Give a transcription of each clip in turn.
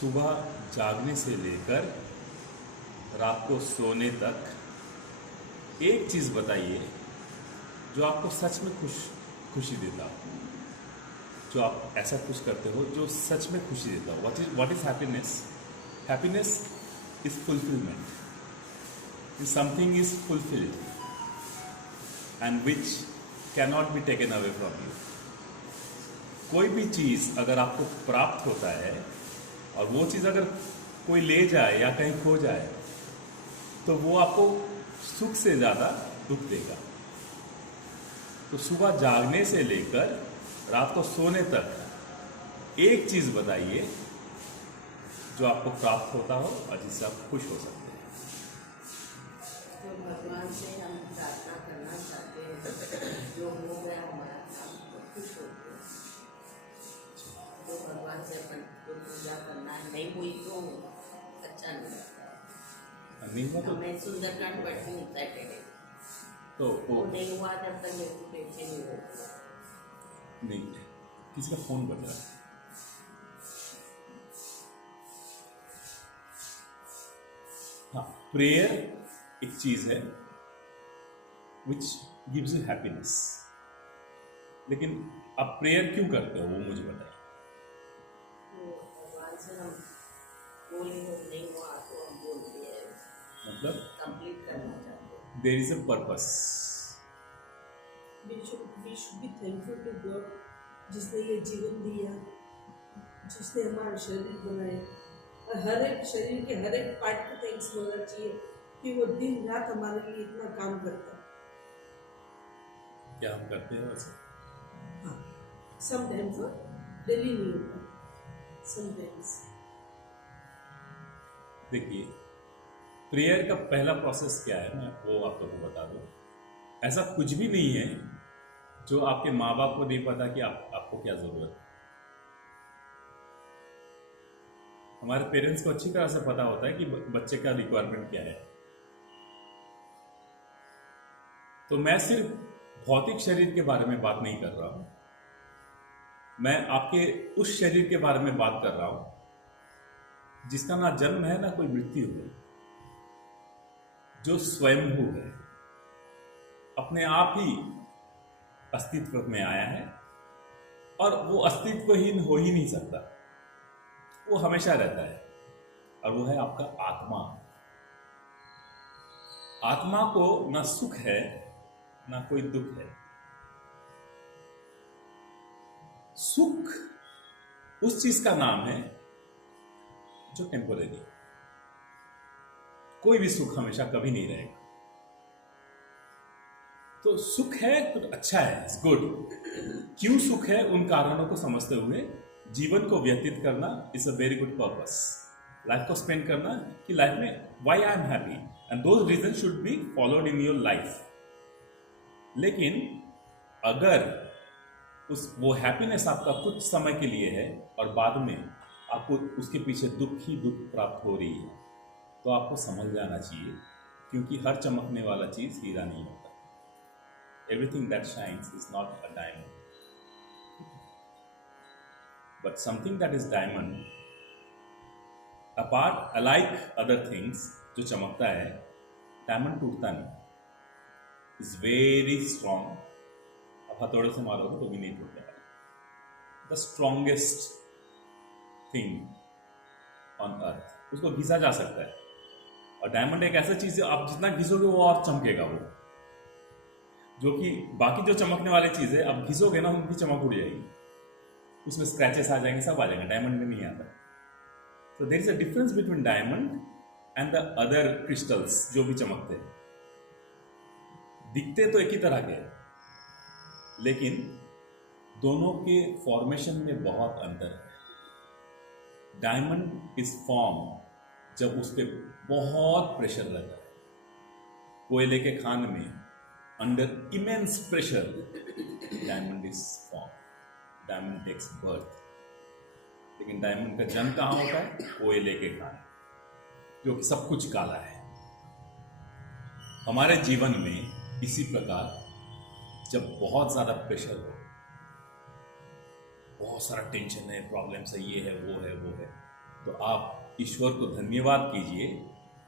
सुबह जागने से लेकर रात को सोने तक एक चीज़ बताइए जो आपको सच में खुशी देता हो, जो आप ऐसा कुछ करते हो जो सच में खुशी देता हो। What is happiness? Happiness is fulfilment, something is fulfilled and which can not be taken away from you. कोई भी चीज़ अगर आपको प्राप्त होता है और वो चीज़ अगर कोई ले जाए या कहीं खो जाए तो वो आपको सुख से ज़्यादा दुख देगा। तो सुबह जागने से लेकर रात को सोने तक एक चीज़ बताइए जो आपको प्राप्त होता हो और जिससे आप खुश हो सकते हैं। तो भगवान से हम प्रार्थना करना चाहते हैं जो हो गया हमारा काम तो खुश होते हैं। तो भगवान से अपन को पूजा करना है, नहीं हुई तो अच्छा नहीं लगता। नहीं हुआ तो हमें सुंदरकांड पढ़ती हूँ सैटरडे, तो वो नहीं हुआ जब तक मेरे को टेंशन नहीं होता। नहीं, किसी का फोन बज रहा है। हाँ, प्रेयर एक चीज है विच गिव्स यू हैप्पीनेस, लेकिन आप प्रेयर क्यों करते हो वो मुझे बताइए। तो भगवान से हम बोले हो नहीं हुआ तो हम बोल दिए मतलब कंप्लीट करना चाहते हैं। There is a purpose. we should be thankful to God जिसने ये जीवन दिया, जिसने हमारा शरीर बनाया, और हर एक शरीर के हर एक पार्ट को थैंक्स बोलना चाहिए कि वो दिन रात हमारे लिए इतना काम करता है। क्या हम करते हैं वैसे? हाँ, समटाइम्स डेली नहीं होता, समटाइम्स। देखिए, प्रेयर का पहला प्रोसेस क्या है मैं वो आप लोगों को बता दूं। ऐसा कुछ भी नहीं है जो आपके माँ बाप को नहीं पता कि आपको क्या जरूरत है। हमारे पेरेंट्स को अच्छी तरह से पता होता है कि बच्चे का रिक्वायरमेंट क्या है। तो मैं सिर्फ भौतिक शरीर के बारे में बात नहीं कर रहा हूं, मैं आपके उस शरीर के बारे में बात कर रहा हूं जिसका ना जन्म है ना कोई मृत्यु है, जो स्वयंभू है, अपने आप ही अस्तित्व में आया है और वो अस्तित्वहीन हो ही नहीं सकता, वो हमेशा रहता है। और वो है आपका आत्मा। आत्मा को ना सुख है ना कोई दुख है। सुख उस चीज का नाम है जो टेम्पोररी है। कोई भी सुख हमेशा कभी नहीं रहेगा। तो सुख है तो अच्छा है, इट्स गुड। क्यों सुख है उन कारणों को समझते हुए जीवन को व्यतीत करना is a very good purpose. Life को स्पेंड करना कि लाइफ में why I am happy and those reason should be followed in your life. लेकिन अगर वो हैप्पीनेस आपका कुछ समय के लिए है और बाद में आपको उसके पीछे दुख ही दुख प्राप्त हो रही है तो आपको समझ जाना चाहिए, क्योंकि हर चमकने वाला चीज हीरा नहीं होता। Everything that shines is not a diamond, but something that is diamond, apart alike other things, जो चमकता है, डायमंड टूटता नहीं, is very strong। आप हथौड़े से मारोगे तो भी नहीं टूटेगा। The strongest thing on earth, उसको घिसा जा सकता है। और डायमंड एक ऐसा चीज है आप जितना घिसोगे वो और चमकेगा। वो जो कि बाकी जो चमकने वाली चीज है अब घिसोगे ना उनकी चमक उड़ जाएगी, उसमें स्क्रैचेस आ जाएंगे, सब आ जाएंगे, डायमंड में नहीं आता। तो there is a difference between diamond and the other crystals जो भी चमकते हैं। दिखते तो एक ही तरह के हैं, लेकिन दोनों के फॉर्मेशन में बहुत अंतर है। डायमंड इज फॉर्म जब उस पर बहुत प्रेशर रहता है, कोयले के खान में under immense pressure diamond is formed, diamond takes birth। लेकिन डायमंड का जन्म कहाँ होता है? कोयले के खान, जो कि सब कुछ काला है। हमारे जीवन में इसी प्रकार जब बहुत ज्यादा प्रेशर हो, बहुत सारा टेंशन है, प्रॉब्लम्स है, ये है वो है वो है, तो आप ईश्वर को धन्यवाद कीजिए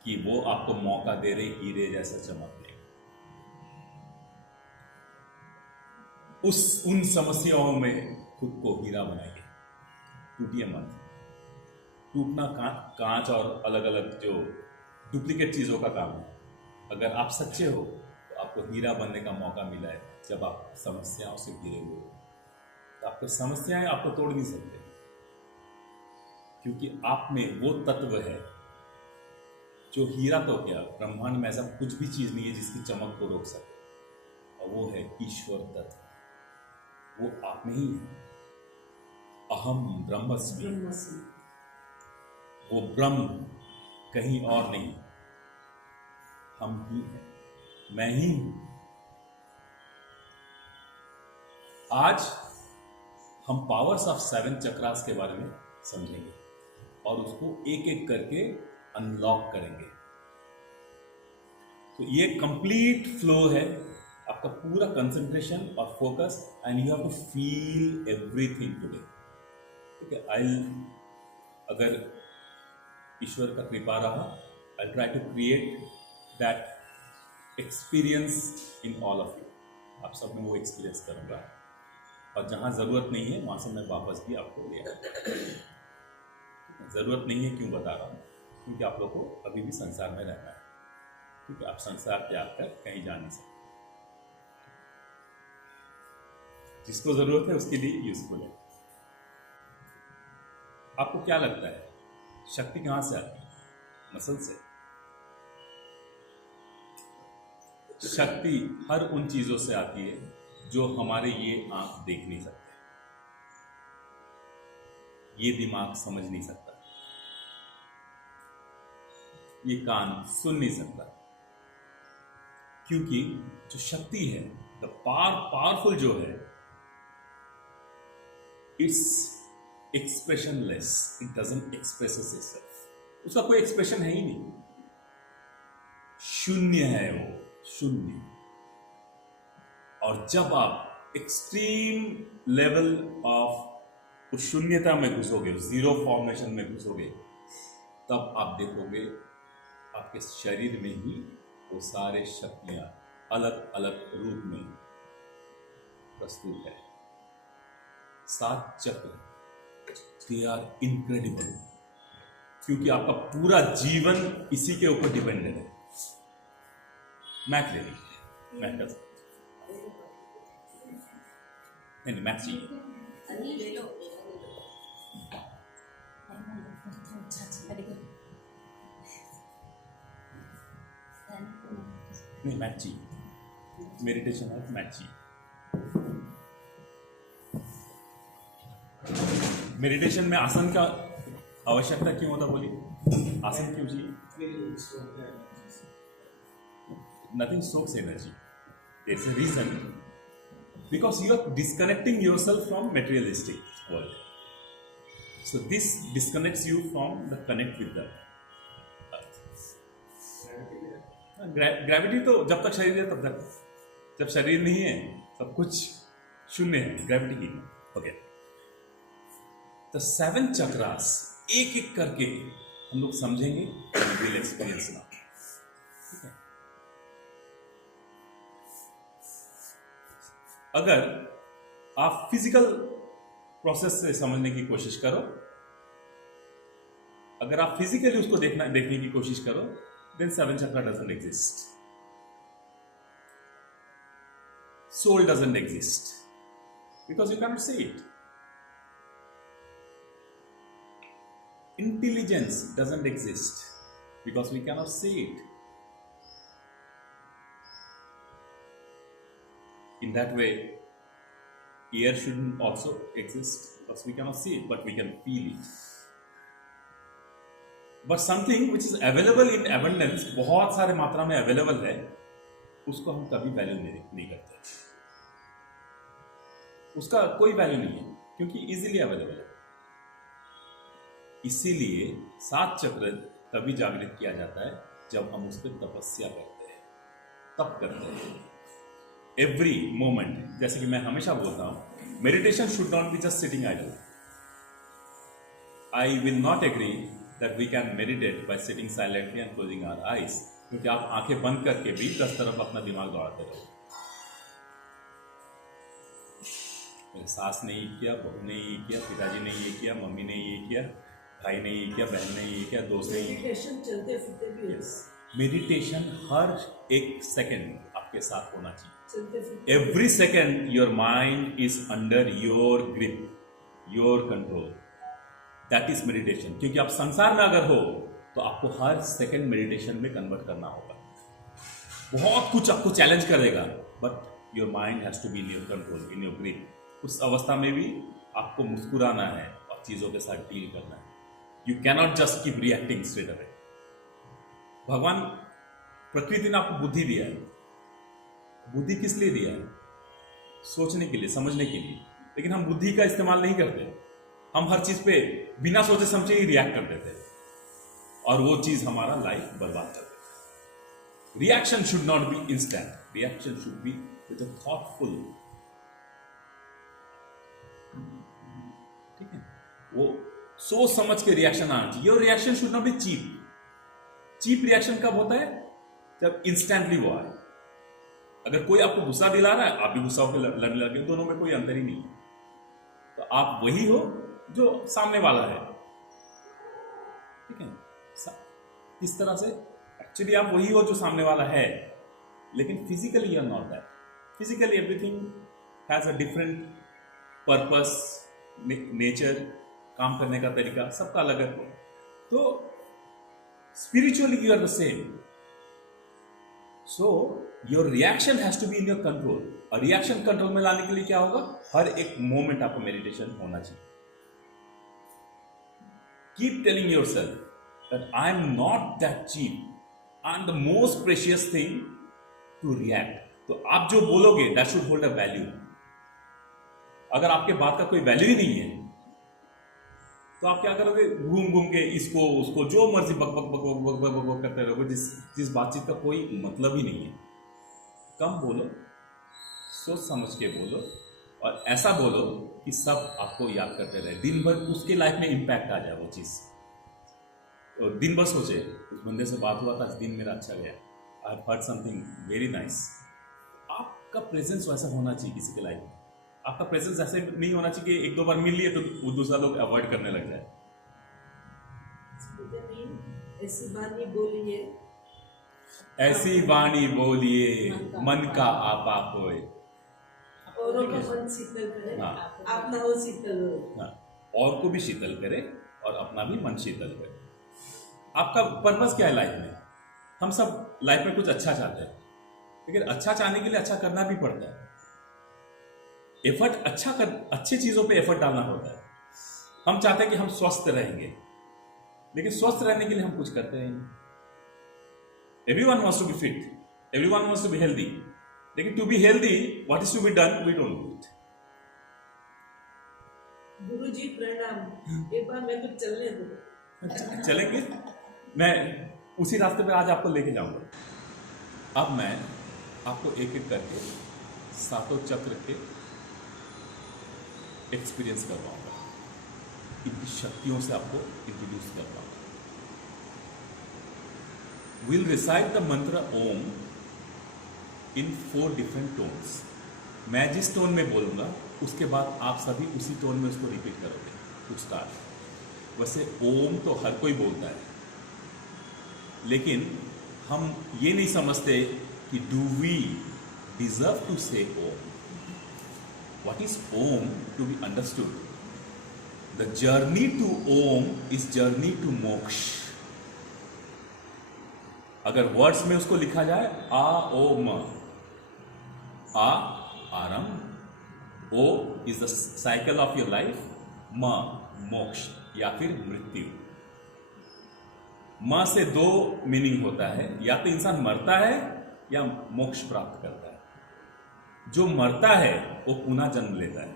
कि वो आपको मौका दे रहे हीरे जैसा चमकने। उन समस्याओं में खुद को हीरा बनाइए, टूटिए मत। टूटना कांच और अलग अलग जो डुप्लीकेट चीजों का काम है। अगर आप सच्चे हो तो आपको हीरा बनने का मौका मिला है। जब आप समस्याओं से घिरे हुए हो तो आपको समस्याएं आपको तोड़ नहीं सकते, क्योंकि आप में वो तत्व है जो हीरा तो क्या, ब्रह्मांड में ऐसा कुछ भी चीज नहीं है जिसकी चमक को रोक सके, और वो है ईश्वर तत्व। वो आप में ही है। अहम ब्रह्मस्मि, ब्रह्मस्मि। वो ब्रह्म कहीं और नहीं, हम ही हैं, मैं ही हूं। आज हम पावर्स ऑफ 7 चक्रास के बारे में समझेंगे और उसको एक एक करके अनलॉक करेंगे। तो ये कंप्लीट फ्लो है, आपका पूरा कंसंट्रेशन और focus, and you have to feel everything today. ठीक है, अगर ईश्वर का कृपा रहा, I try to create that experience in all of you. आप सब में वो एक्सपीरियंस करूंगा, और जहां जरूरत नहीं है वहां से मैं वापस भी आपको ले आऊंगा। जरूरत नहीं है क्यों बता रहा हूं, क्योंकि आप लोग को अभी भी संसार में रहना है, क्योंकि आप संसार त्याग कर कहीं जा नहीं सकते। जिसको जरूरत है उसके लिए यूजफुल है। आपको क्या लगता है शक्ति कहां से आती है? मसल से। शक्ति हर उन चीजों से आती है जो हमारे ये आंख देख नहीं सकते, ये दिमाग समझ नहीं सकता, ये कान सुन नहीं सकता। क्योंकि जो शक्ति है, द पावरफुल जो है, it's expressionless, it doesn't express itself. उसका कोई एक्सप्रेशन है ही नहीं, शून्य है वो, शून्य। और जब आप एक्सट्रीम लेवल ऑफ उस शून्यता में घुसोगे, जीरो फॉर्मेशन में घुसोगे, तब आप देखोगे आपके शरीर में ही वो सारे शक्तियां अलग अलग रूप में प्रस्तुत है। 7 चक्र, दे आर इनक्रेडिबल, क्योंकि आपका पूरा जीवन इसी के ऊपर डिपेंडेंट है। मैथ ले लीजिए, मैथ कर सकते, नहीं मैथ चाहिए। अनी ले लो। नहीं मैथ चाहिए, मेडिटेशन है तो मैथ चाहिए। मेडिटेशन में आसन का आवश्यकता क्यों होता, बोलिए? आसन क्यों चाहिए? Nothing soaks energy. There's a reason. Because you are disconnecting yourself from materialistic world. So this disconnects you from the connect with the earth. Gravity तो जब तक शरीर है तब तक, जब शरीर नहीं है सब कुछ शून्य है, ग्रेविटी की। ओके, तो 7 चक्रास एक एक करके हम लोग समझेंगे, विल एक्सपीरियंस नाउ। ठीक है, अगर आप फिजिकल प्रोसेस से समझने की कोशिश करो, अगर आप फिजिकली उसको देखने की कोशिश करो, then 7 chakra doesn't exist, soul doesn't exist, because you cannot see it. Intelligence doesn't exist because we cannot see it. In that way, ear shouldn't also exist because we cannot see it, but we can feel it. But something which is available in abundance, बहुत सारे मात्रा में available है, उसको हम कभी value नहीं करते, उसका कोई वैल्यू नहीं है, क्योंकि इजीली अवेलेबल है। इसीलिए 7 चक्र तभी जागृत किया जाता है जब हम उस पर तपस्या करते हैं, तप करते हैं। एवरी मोमेंट, जैसे कि मैं हमेशा बोलता हूं, meditation should not be just sitting idle. I will not agree that we can meditate by sitting silently and closing our eyes. क्योंकि आप आंखें बंद करके भी 10 तरफ अपना दिमाग दौड़ाते रहो। मेरे सास ने ये किया, बहू ने ये किया, पिताजी ने ये किया, मम्मी ने ये किया, भाई ने ये किया, बहन ने ये किया, दोस्त ने ये किया। मेडिटेशन चलते फिरते भी Yes. मेडिटेशन हर एक सेकंड आपके साथ होना चाहिए। चलते फिरते Every second your mind is under your grip, your control. That is meditation. क्योंकि आप संसार में अगर हो तो आपको हर सेकंड मेडिटेशन में कन्वर्ट करना होगा। बहुत कुछ आपको चैलेंज करेगा, but your mind has to be in your control, in your grip. उस अवस्था में भी आपको मुस्कुराना है और चीजों के साथ डील करना है। You cannot just keep reacting straight away. भगवान, प्रकृति ने आपको बुद्धि दिया है। बुद्धि किस लिए दिया है? सोचने के लिए, समझने के लिए। लेकिन हम बुद्धि का इस्तेमाल नहीं करते। हम हर चीज पे बिना सोचे समझे ही रिएक्ट कर देते हैं और वो चीज हमारा लाइफ बर्बाद कर देता है। Reaction should not be instant, reaction should be with a thoughtful. ठीक है, वो सोच समझ के रिएक्शन आना चाहिए। Your reaction should not be cheap. Cheap reaction कब होता है? जब इंस्टेंटली वो आए। अगर कोई आपको गुस्सा दिला रहा है, आप भी गुस्सा होकर लड़ने लगे, दोनों में कोई अंतर ही नहीं है। तो आप वही हो जो सामने वाला है। ठीक है, इस तरह से एक्चुअली आप वही हो जो सामने वाला है, लेकिन physically you are not that. Physically everything has a different purpose, nature, काम करने का तरीका सबका अलग है। तो spiritually you are the same. So your reaction has to be in your control. और रिएक्शन कंट्रोल में लाने के लिए क्या होगा? हर एक मोमेंट आपको मेडिटेशन होना चाहिए। Keep telling yourself that I am not that cheap, I am the most precious thing to react. तो आप जो बोलोगे that should hold a value. अगर आपके बात का कोई वैल्यू ही नहीं है तो आप क्या करोगे? घूम घूम के इसको उसको जो मर्जी बक बक बक बक बक बक बक करते रहोगे, जिस बातचीत का कोई मतलब ही नहीं है। कम बोलो, सोच समझ के बोलो, और ऐसा बोलो कि सब आपको याद करते रहे। दिन भर उसके लाइफ में इंपैक्ट आ जाए वो चीज़। और दिन भर सोचे उस बंदे से बात हुआ था, आज दिन मेरा अच्छा गया, I have heard something very nice. आपका प्रेजेंस वैसा होना चाहिए किसी के लाइफ में। आपका प्रेजेंस ऐसे नहीं होना चाहिए कि एक दो बार मिल लिए तो वो दूसरा लोग अवॉइड करने लग जाए। ऐसी वाणी बोलिए, ऐसी वाणी बोलिए मन का आपा होए। औरों का मन शीतल करे, हाँ। अपना हो शीतल हो। हाँ, और को भी शीतल करे और अपना भी मन शीतल करे। आपका पर्पस क्या है लाइफ में? हम सब लाइफ में कुछ अच्छा चाहते हैं, लेकिन अच्छा चाहने के लिए अच्छा करना भी पड़ता है। एफर्ट अच्छी चीजों पे एफर्ट डालना होता है। हम चाहते हैं कि हम स्वस्थ रहेंगे, लेकिन स्वस्थ रहने के लिए हम कुछ करते हैं। Everyone wants to be fit, everyone wants to be healthy, लेकिन to be healthy what is to be done, we don't do it. Guruji प्रणाम, एक बार मेरे को चलने दो। चलेंगे, मैं उसी रास्ते पे आज आपको लेके जाऊंगा। अब मैं आपको एक एक करके सातों चक्र के एक्सपीरियंस करवाऊंगा, इनकी शक्तियों से आपको इंट्रोड्यूस करवाऊंगा। विल रिसाइट द मंत्र ओम इन 4 डिफरेंट टोन्स। मैं जिस टोन में बोलूंगा उसके बाद आप सभी उसी टोन में उसको रिपीट करोगे टू स्टार्ट। वैसे ओम तो हर कोई बोलता है, लेकिन हम ये नहीं समझते कि डू वी डिजर्व टू से ओम। What is Om to be understood? The journey to Om is journey to मोक्ष। अगर वर्ड्स में उसको लिखा जाए आ ओ म, आ आरंभ, ओ is the cycle of your life, म मोक्ष या फिर मृत्यु। म से 2 मीनिंग होता है, या तो इंसान मरता है या मोक्ष प्राप्त करता है। जो मरता है वो पुनः जन्म लेता है,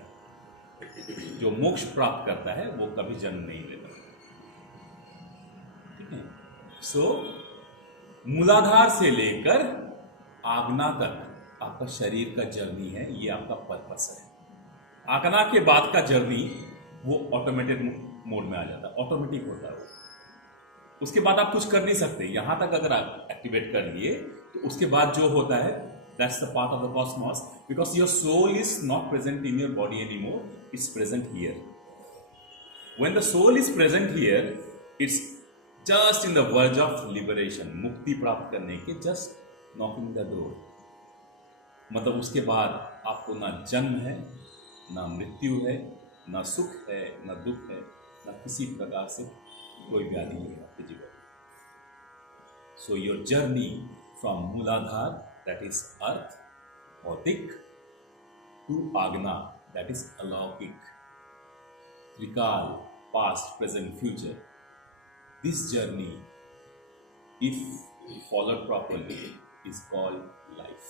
जो मोक्ष प्राप्त करता है वो कभी जन्म नहीं लेता। ठीक है, सो मूलाधार से लेकर आगना तक आपका शरीर का जर्नी है, ये आपका पर्पस है। आगना के बाद का जर्नी वो ऑटोमेटेड मोड में आ जाता है, ऑटोमेटिक होता है वो। उसके बाद आप कुछ कर नहीं सकते। यहां तक अगर आप एक्टिवेट कर लिए तो उसके बाद जो होता है, that's the part of the cosmos, because your soul is not present in your body any more, it's present here. When the soul is present here, it's just in the verge of liberation, मुक्ति प्राप्त करने के, just knocking the door. मतलब उसके बाद आपको ना जन्म है, ना मृत्यु है, ना सुख है, ना दुख है, ना किसी प्रकार से कोई व्याधि नहीं है आपके जीवन में. So your journey from Mooladhar, that is earth, भौतिक, to Agna, that is अलौकिक, Trikal, past, present, future. This journey, if followed properly, is called life.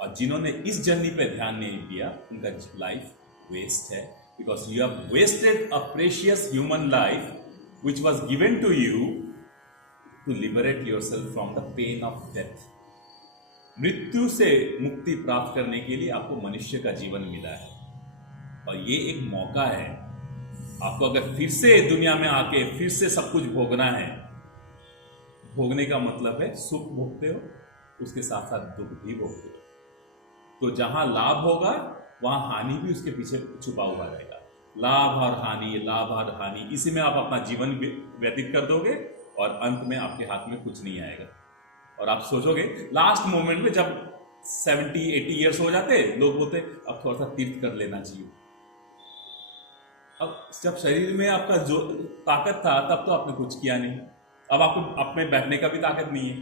और जिन्होंने इस जर्नी पे ध्यान नहीं दिया, उनका लाइफ वेस्ट है, because you have wasted a precious human life which was given to you to liberate yourself from the pain of death. मृत्यु से मुक्ति प्राप्त करने के लिए आपको मनुष्य का जीवन मिला है, और ये एक मौका है आपको. अगर फिर से दुनिया में आके फिर से सब कुछ भोगना है, भोगने का मतलब है सुख भोगते हो, उसके साथ साथ दुख भी भोगते हो. तो जहां लाभ होगा वहां हानि भी उसके पीछे छुपा हुआ रहेगा. लाभ और हानि, लाभ और हानि, इसी में आप अपना जीवन व्यतीत कर दोगे और अंत में आपके हाथ में कुछ नहीं आएगा. और आप सोचोगे लास्ट मोमेंट में, जब 70-80 ईयर्स हो जाते, लोग बोलते अब थोड़ा सा तीर्थ कर लेना चाहिए. अब जब शरीर में आपका जो ताकत था तब तो आपने कुछ किया नहीं. अब आपको अपने बैठने का भी ताकत नहीं है.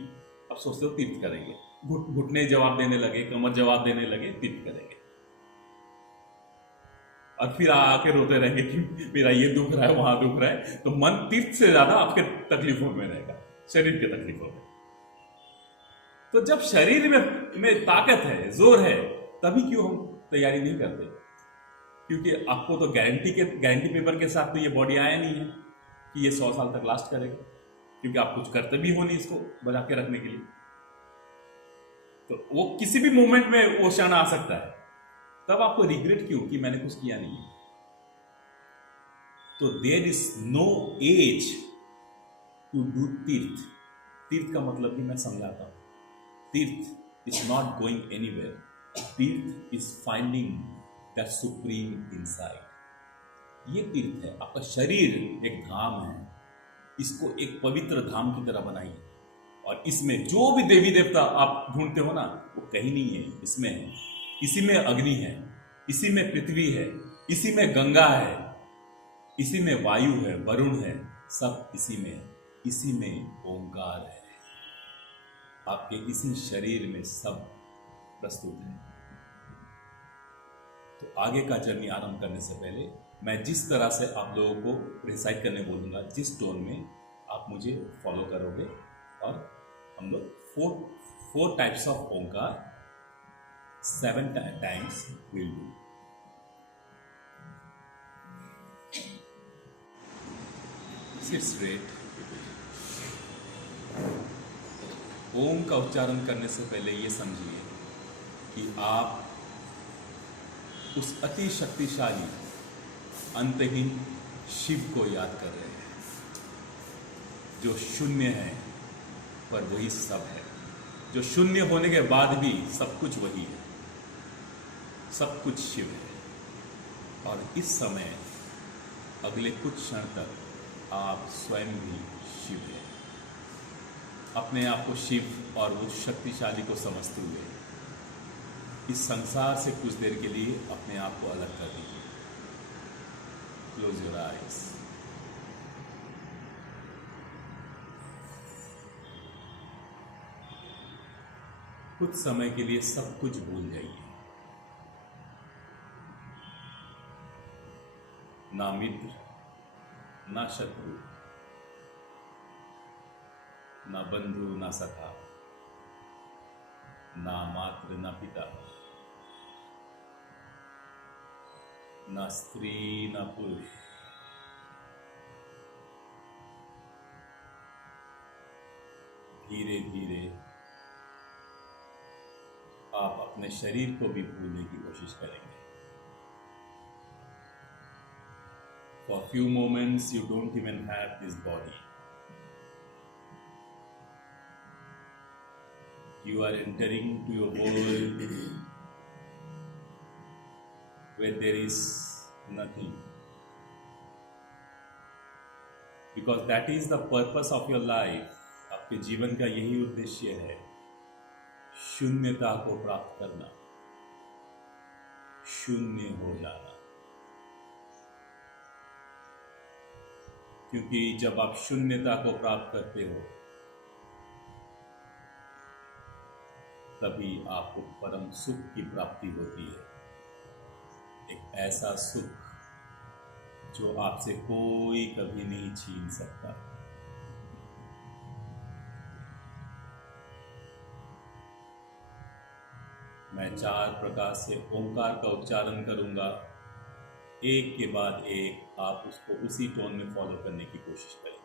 अब सोचते हो तीर्थ करेंगे, घुटने जवाब देने लगे, कमर जवाब देने लगे, तीर्थ करेंगे. और फिर आके रोते रहेंगे कि मेरा ये दुख रहा है, वहां दुख रहा है. तो मन तीर्थ से ज्यादा आपके तकलीफों में रहेगा, शरीर के तकलीफों में. तो जब शरीर में ताकत है, जोर है, तभी क्यों हम तैयारी नहीं करते? क्योंकि आपको तो गारंटी पेपर के साथ तो ये बॉडी आया नहीं है कि ये 100 साल तक लास्ट करेगा, क्योंकि आप कुछ करते भी हो नहीं इसको बचा के रखने के लिए. तो वो किसी भी मोमेंट में वो क्षण आ सकता है. तब आपको रिग्रेट क्यों कि मैंने कुछ किया नहीं है? तो there is no age to do tirtha. तीर्थ का मतलब भी मैं समझाता हूं. Tirtha is not going anywhere. Tirtha is finding that supreme inside. ये तीर्थ है. आपका शरीर एक धाम है, इसको एक पवित्र धाम की तरह बनाइए. और इसमें जो भी देवी देवता आप ढूंढते हो ना, वो कहीं नहीं है, इसमें है. इसी में अग्नि है, इसी में पृथ्वी है, इसी में गंगा है, इसी में वायु है, वरुण है, सब इसी में है. इसी में ओंकार है. आपके इसी शरीर में सब प्रस्तुत है. तो आगे का जर्नी आरंभ करने से पहले मैं जिस तरह से आप लोगों को रिसाइट करने बोलूंगा, जिस टोन में, आप मुझे फॉलो करोगे. और हम लोग 4 टाइप्स ऑफ ओंकार 7 times will do. Sit straight. Om का उच्चारण करने से पहले ये समझिए कि आप उस अति शक्तिशाली अंतहीन शिव को याद कर रहे हैं, जो शून्य है पर वही सब है, जो शून्य होने के बाद भी सब कुछ वही है, सब कुछ शिव है. और इस समय अगले कुछ क्षण तक आप स्वयं भी शिव हैं. अपने आप को शिव और उस शक्तिशाली को समझते हुए इस संसार से कुछ देर के लिए अपने आप को अलग कर दीजिए. Close your eyes. कुछ समय के लिए सब कुछ भूल जाइए. ना मित्र, ना शत्रु, ना बंधु, ना सखा, ना मात्र, ना पिता, ना स्त्री, ना पुरुष. धीरे धीरे आप अपने शरीर को भी भूलने की कोशिश करेंगे. For a few moments, you don't even have this body. You are entering to your world where there is nothing. Because that is the purpose of your life. आपके जीवन का यही उद्देश्य है, शून्यता को प्राप्त करना, शून्य हो जाना। क्योंकि जब आप शून्यता को प्राप्त करते हो तभी आपको परम सुख की प्राप्ति होती है। एक ऐसा सुख जो आपसे कोई कभी नहीं छीन सकता। मैं 4 प्रकार से ओंकार का उच्चारण करूंगा, एक के बाद एक आप उसको उसी टोन में फॉलो करने की कोशिश करेंगे।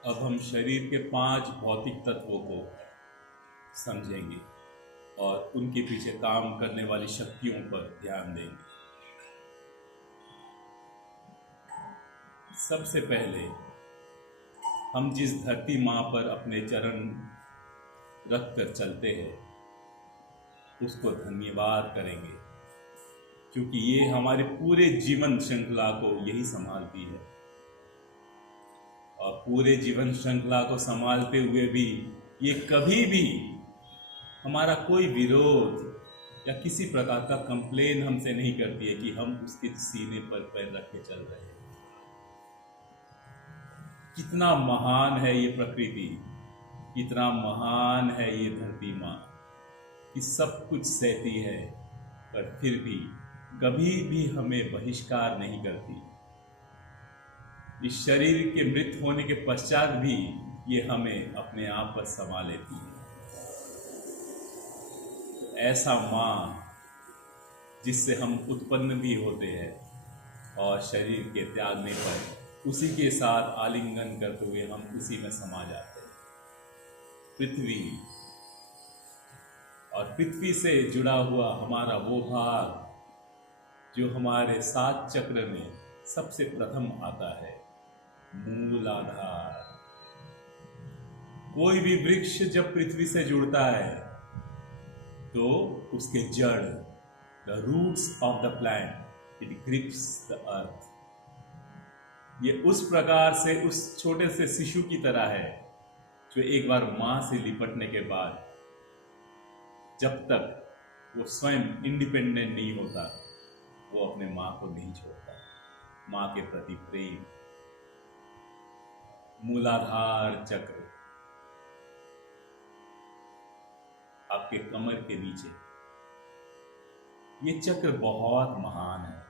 अब हम शरीर के 5 भौतिक तत्वों को समझेंगे और उनके पीछे काम करने वाली शक्तियों पर ध्यान देंगे। सबसे पहले हम जिस धरती माँ पर अपने चरण रख कर चलते हैं उसको धन्यवाद करेंगे, क्योंकि ये हमारे पूरे जीवन श्रृंखला को यही संभालती है। और पूरे जीवन श्रृंखला को संभालते हुए भी ये कभी भी हमारा कोई विरोध या किसी प्रकार का कंप्लेन हमसे नहीं करती है कि हम उसके सीने पर पैर रख के चल रहे हैं। कितना महान है ये प्रकृति, कितना महान है ये धरती माँ कि सब कुछ सहती है, पर फिर भी कभी भी हमें बहिष्कार नहीं करती। इस शरीर के मृत होने के पश्चात भी ये हमें अपने आप पर संभाल लेती है। ऐसा माँ जिससे हम उत्पन्न भी होते हैं और शरीर के त्यागने पर उसी के साथ आलिंगन करते हुए हम उसी में समा जाते हैं। पृथ्वी, और पृथ्वी से जुड़ा हुआ हमारा वो भाग जो हमारे 7 चक्र में सबसे प्रथम आता है, मूलाधार। कोई भी वृक्ष जब पृथ्वी से जुड़ता है तो उसके जड़, the roots of the plant, it grips the earth. ये उस प्रकार से उस छोटे से शिशु की तरह है जो एक बार मां से लिपटने के बाद जब तक वो स्वयं इंडिपेंडेंट नहीं होता वो अपने मां को नहीं छोड़ता। मां के प्रति प्रेम, मूलाधार चक्र आपके कमर के नीचे, ये चक्र बहुत महान है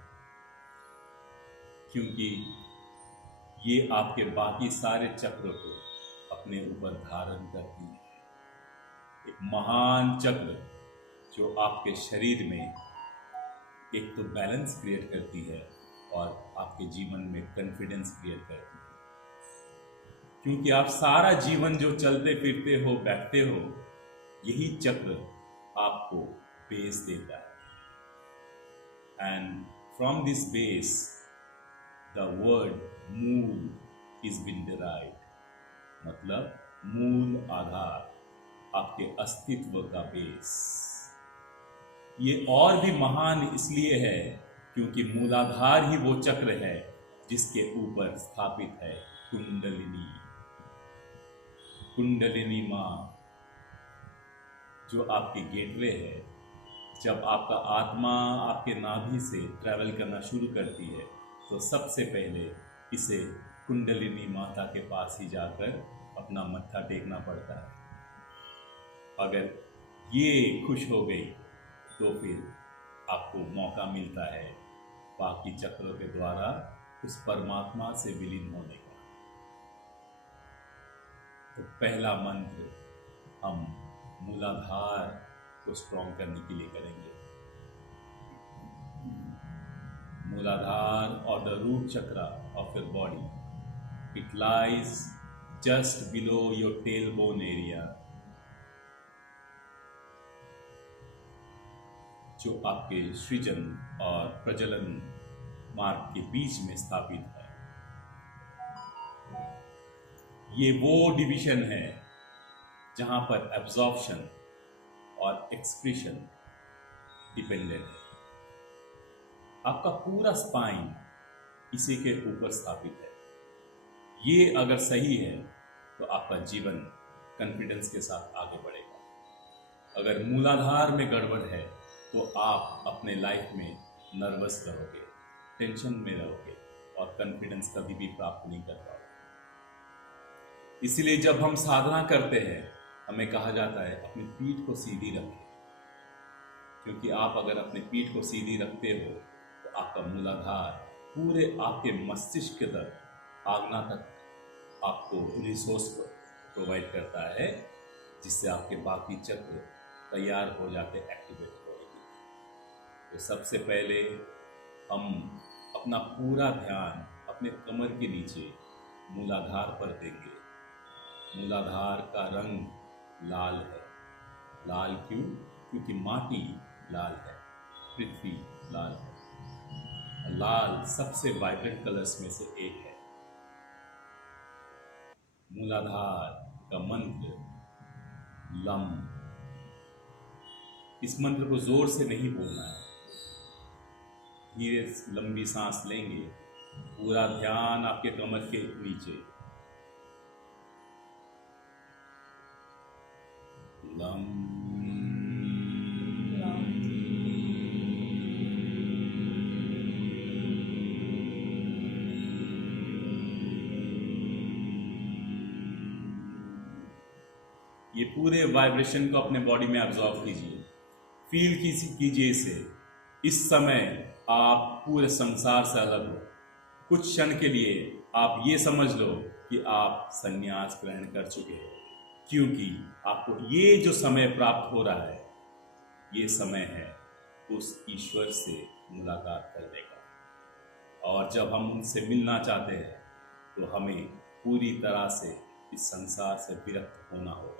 क्योंकि ये आपके बाकी सारे चक्र को अपने ऊपर धारण करती है। एक महान चक्र जो आपके शरीर में एक तो बैलेंस क्रिएट करती है और आपके जीवन में कॉन्फिडेंस क्रिएट करती है, क्योंकि आप सारा जीवन जो चलते फिरते हो, बैठते हो, यही चक्र आपको बेस देता है। And from this base the word मूल इज बीन डिराइव्ड, मतलब मूल आधार, आपके अस्तित्व का बेस। ये और भी महान इसलिए है क्योंकि मूलाधार ही वो चक्र है जिसके ऊपर स्थापित है कुंडलिनी। कुंडलिनी माँ जो आपकी गेटवे है। जब आपका आत्मा आपके नाभि से ट्रैवल करना शुरू करती है तो सबसे पहले इसे कुंडलिनी माता के पास ही जाकर अपना मत्था टेकना पड़ता है। अगर ये खुश हो गई तो फिर आपको मौका मिलता है बाकी चक्रों के द्वारा उस परमात्मा से विलीन होने का। तो पहला मंत्र हम मूलाधार को स्ट्रॉन्ग करने के लिए करेंगे। मूलाधार और द रूट चक्र of your body, it lies just below your tail bone area, जो आपके सृजन और प्रजनन मार्ग के बीच में स्थापित है। ये वो डिवीजन है जहां पर एब्जॉर्प्शन और एक्सक्रीशन डिपेंडेंट है। आपका पूरा स्पाइन इसी के ऊपर स्थापित है। ये अगर सही है तो आपका जीवन कॉन्फिडेंस के साथ आगे बढ़ेगा। अगर मूलाधार में गड़बड़ है तो आप अपने लाइफ में नर्वस रहोगे, टेंशन में रहोगे और कॉन्फिडेंस कभी भी प्राप्त नहीं कर पाओगे। इसलिए जब हम साधना करते हैं हमें कहा जाता है अपनी पीठ को सीधी रखें, क्योंकि आप अगर अपनी पीठ को सीधी रखते हो तो आपका मूलाधार पूरे आपके मस्तिष्क तक, आज्ञा तक आपको रिसोर्स प्रोवाइड करता है, जिससे आपके बाकी चक्र तैयार हो जाते, एक्टिवेट हो। तो सबसे पहले हम अपना पूरा ध्यान अपने कमर के नीचे मूलाधार पर देंगे। मूलाधार का रंग लाल है। लाल क्यों? क्योंकि माटी लाल है, पृथ्वी लाल है। लाल सबसे वाइब्रेंट कलर्स में से एक है। मूलाधार का मंत्र लम। इस मंत्र को जोर से नहीं बोलना है, धीरे लंबी सांस लेंगे, पूरा ध्यान आपके कमर के नीचे। लम। ये पूरे वाइब्रेशन को अपने बॉडी में एब्जॉर्ब कीजिए, फील कीजिए इसे। इस समय आप पूरे संसार से अलग हो। कुछ क्षण के लिए आप ये समझ लो कि आप संन्यास ग्रहण कर चुके हैं, क्योंकि आपको ये जो समय प्राप्त हो रहा है, ये समय है उस ईश्वर से मुलाकात करने का। और जब हम उनसे मिलना चाहते हैं तो हमें पूरी तरह से इस संसार से विरक्त होना होगा।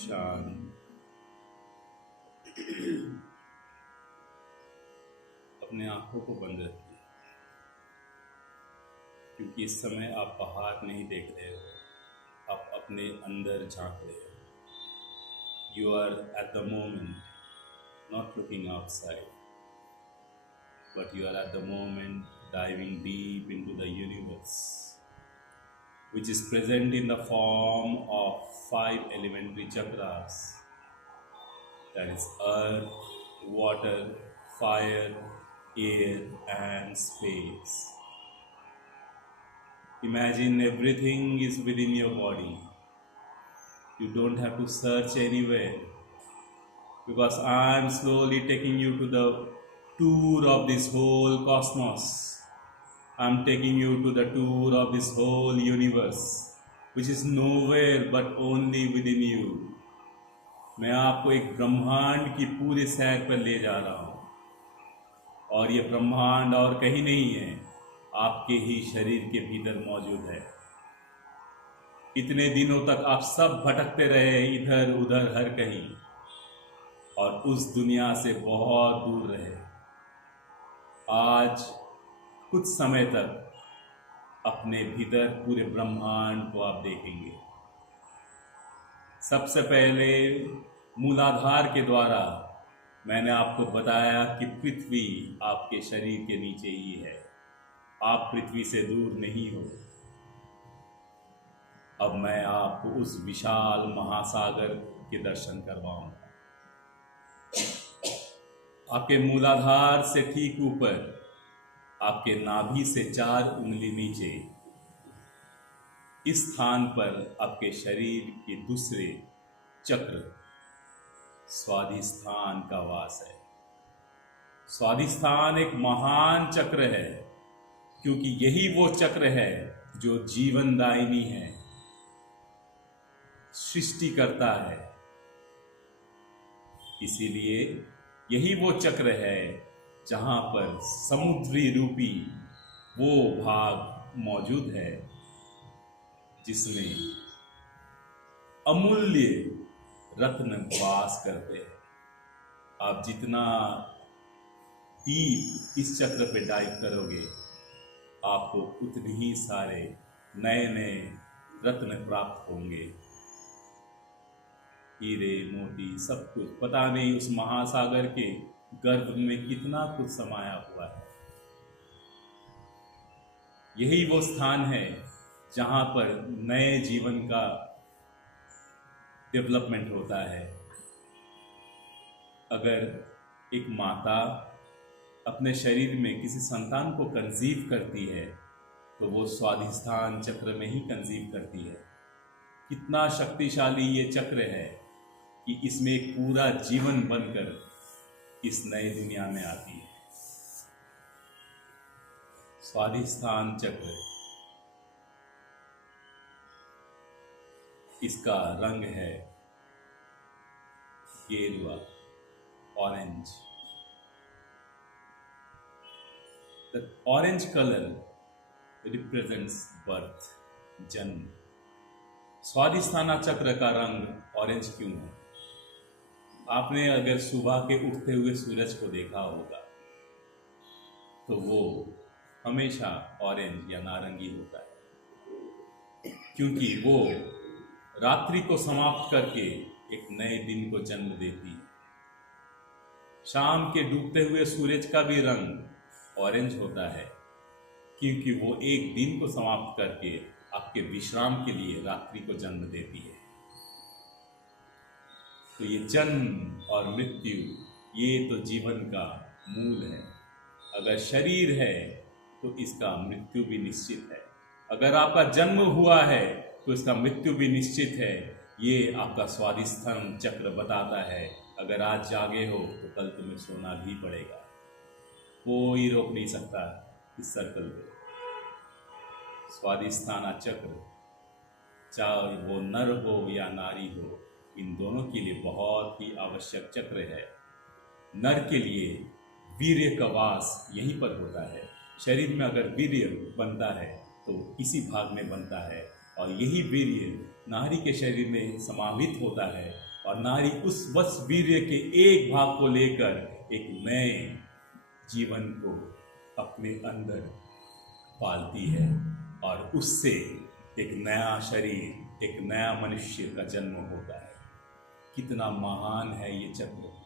शांत। अपने आंखों को बंद रखिए, क्योंकि इस समय आप बाहर नहीं देख रहे हो, आप अपने अंदर झांक रहे हो। You are at the moment not looking outside, but you are at the moment diving deep into the universe, which is present in the form of 5 elementary chakras, that is earth, water, fire, air and space. Imagine everything is within your body. You don't have to search anywhere, because I am slowly taking you to the tour of this whole cosmos. I'm taking you to the tour of this whole universe, which is nowhere but only within you. मैं आपको एक ब्रह्मांड की पूरी सैर पर ले जा रहा हूँ, और ये ब्रह्मांड और कहीं नहीं है, आपके ही शरीर के भीतर मौजूद है। इतने दिनों तक आप सब भटकते रहे इधर उधर हर कहीं, और उस दुनिया से बहुत दूर रहे। आज कुछ समय तक अपने भीतर पूरे ब्रह्मांड को आप देखेंगे। सबसे पहले मूलाधार के द्वारा मैंने आपको बताया कि पृथ्वी आपके शरीर के नीचे ही है, आप पृथ्वी से दूर नहीं हो। अब मैं आपको उस विशाल महासागर के दर्शन करवाऊंगा। आपके मूलाधार से ठीक ऊपर, आपके नाभि से 4 उंगली नीचे, इस स्थान पर आपके शरीर के दूसरे चक्र स्वाधिष्ठान का वास है। स्वाधिष्ठान एक महान चक्र है, क्योंकि यही वो चक्र है जो जीवनदायिनी है, सृष्टि करता है। इसीलिए यही वो चक्र है जहां पर समुद्री रूपी वो भाग मौजूद है जिसमें अमूल्य रत्न वास करते हैं। आप जितना डीप इस चक्र पे डाइव करोगे, आपको उतने ही सारे नए नए रत्न प्राप्त होंगे। हीरे मोती सब कुछ, पता नहीं उस महासागर के गर्भ में कितना कुछ समाया हुआ है। यही वो स्थान है जहां पर नए जीवन का डेवलपमेंट होता है। अगर एक माता अपने शरीर में किसी संतान को कंसीव करती है तो वो स्वाधिष्ठान चक्र में ही कंसीव करती है। कितना शक्तिशाली ये चक्र है कि इसमें एक पूरा जीवन बनकर इस नई दुनिया में आती है। स्वाधिष्ठान चक्र, इसका रंग है गेरुआ, orange. The orange color represents birth, जन्म। स्वाधिष्ठान चक्र का रंग ऑरेंज क्यों है? आपने अगर सुबह के उठते हुए सूरज को देखा होगा तो वो हमेशा ऑरेंज या नारंगी होता है, क्योंकि वो रात्रि को समाप्त करके एक नए दिन को जन्म देती है। शाम के डूबते हुए सूरज का भी रंग ऑरेंज होता है, क्योंकि वो एक दिन को समाप्त करके आपके विश्राम के लिए रात्रि को जन्म देती है। तो ये जन्म और मृत्यु, ये तो जीवन का मूल है। अगर शरीर है तो इसका मृत्यु भी निश्चित है। अगर आपका जन्म हुआ है तो इसका मृत्यु भी निश्चित है। ये आपका स्वाधिष्ठान चक्र बताता है। अगर आज जागे हो तो कल तुम्हें सोना भी पड़ेगा। कोई रोक नहीं सकता इस सर्कल को। स्वाधिष्ठान चक्र, चाहे वो नर हो या नारी हो, इन दोनों के लिए बहुत ही आवश्यक चक्र है। नर के लिए वीर्य का वास यहीं पर होता है। शरीर में अगर वीर्य बनता है तो इसी भाग में बनता है, और यही वीर्य नारी के शरीर में समाहित होता है, और नारी उस बस वीर्य के एक भाग को लेकर एक नए जीवन को अपने अंदर पालती है, और उससे एक नया शरीर, एक नया मनुष्य का जन्म होता है। कितना महान है ये चक्र।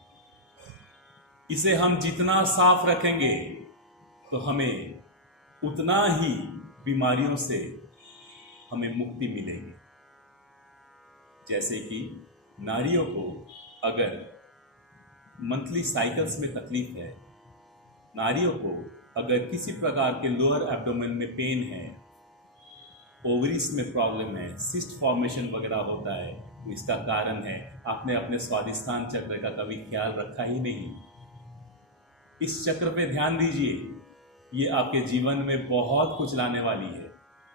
इसे हम जितना साफ रखेंगे तो हमें उतना ही बीमारियों से हमें मुक्ति मिलेगी। जैसे कि नारियों को अगर मंथली साइकिल्स में तकलीफ है, नारियों को अगर किसी प्रकार के लोअर एब्डोमेन में पेन है, ओवरीज में प्रॉब्लम है, सिस्ट फॉर्मेशन वगैरह होता है, तो इसका कारण है आपने अपने स्वाधिष्ठान चक्र का कभी ख्याल रखा ही नहीं। इस चक्र पे ध्यान दीजिए, ये आपके जीवन में बहुत कुछ लाने वाली है,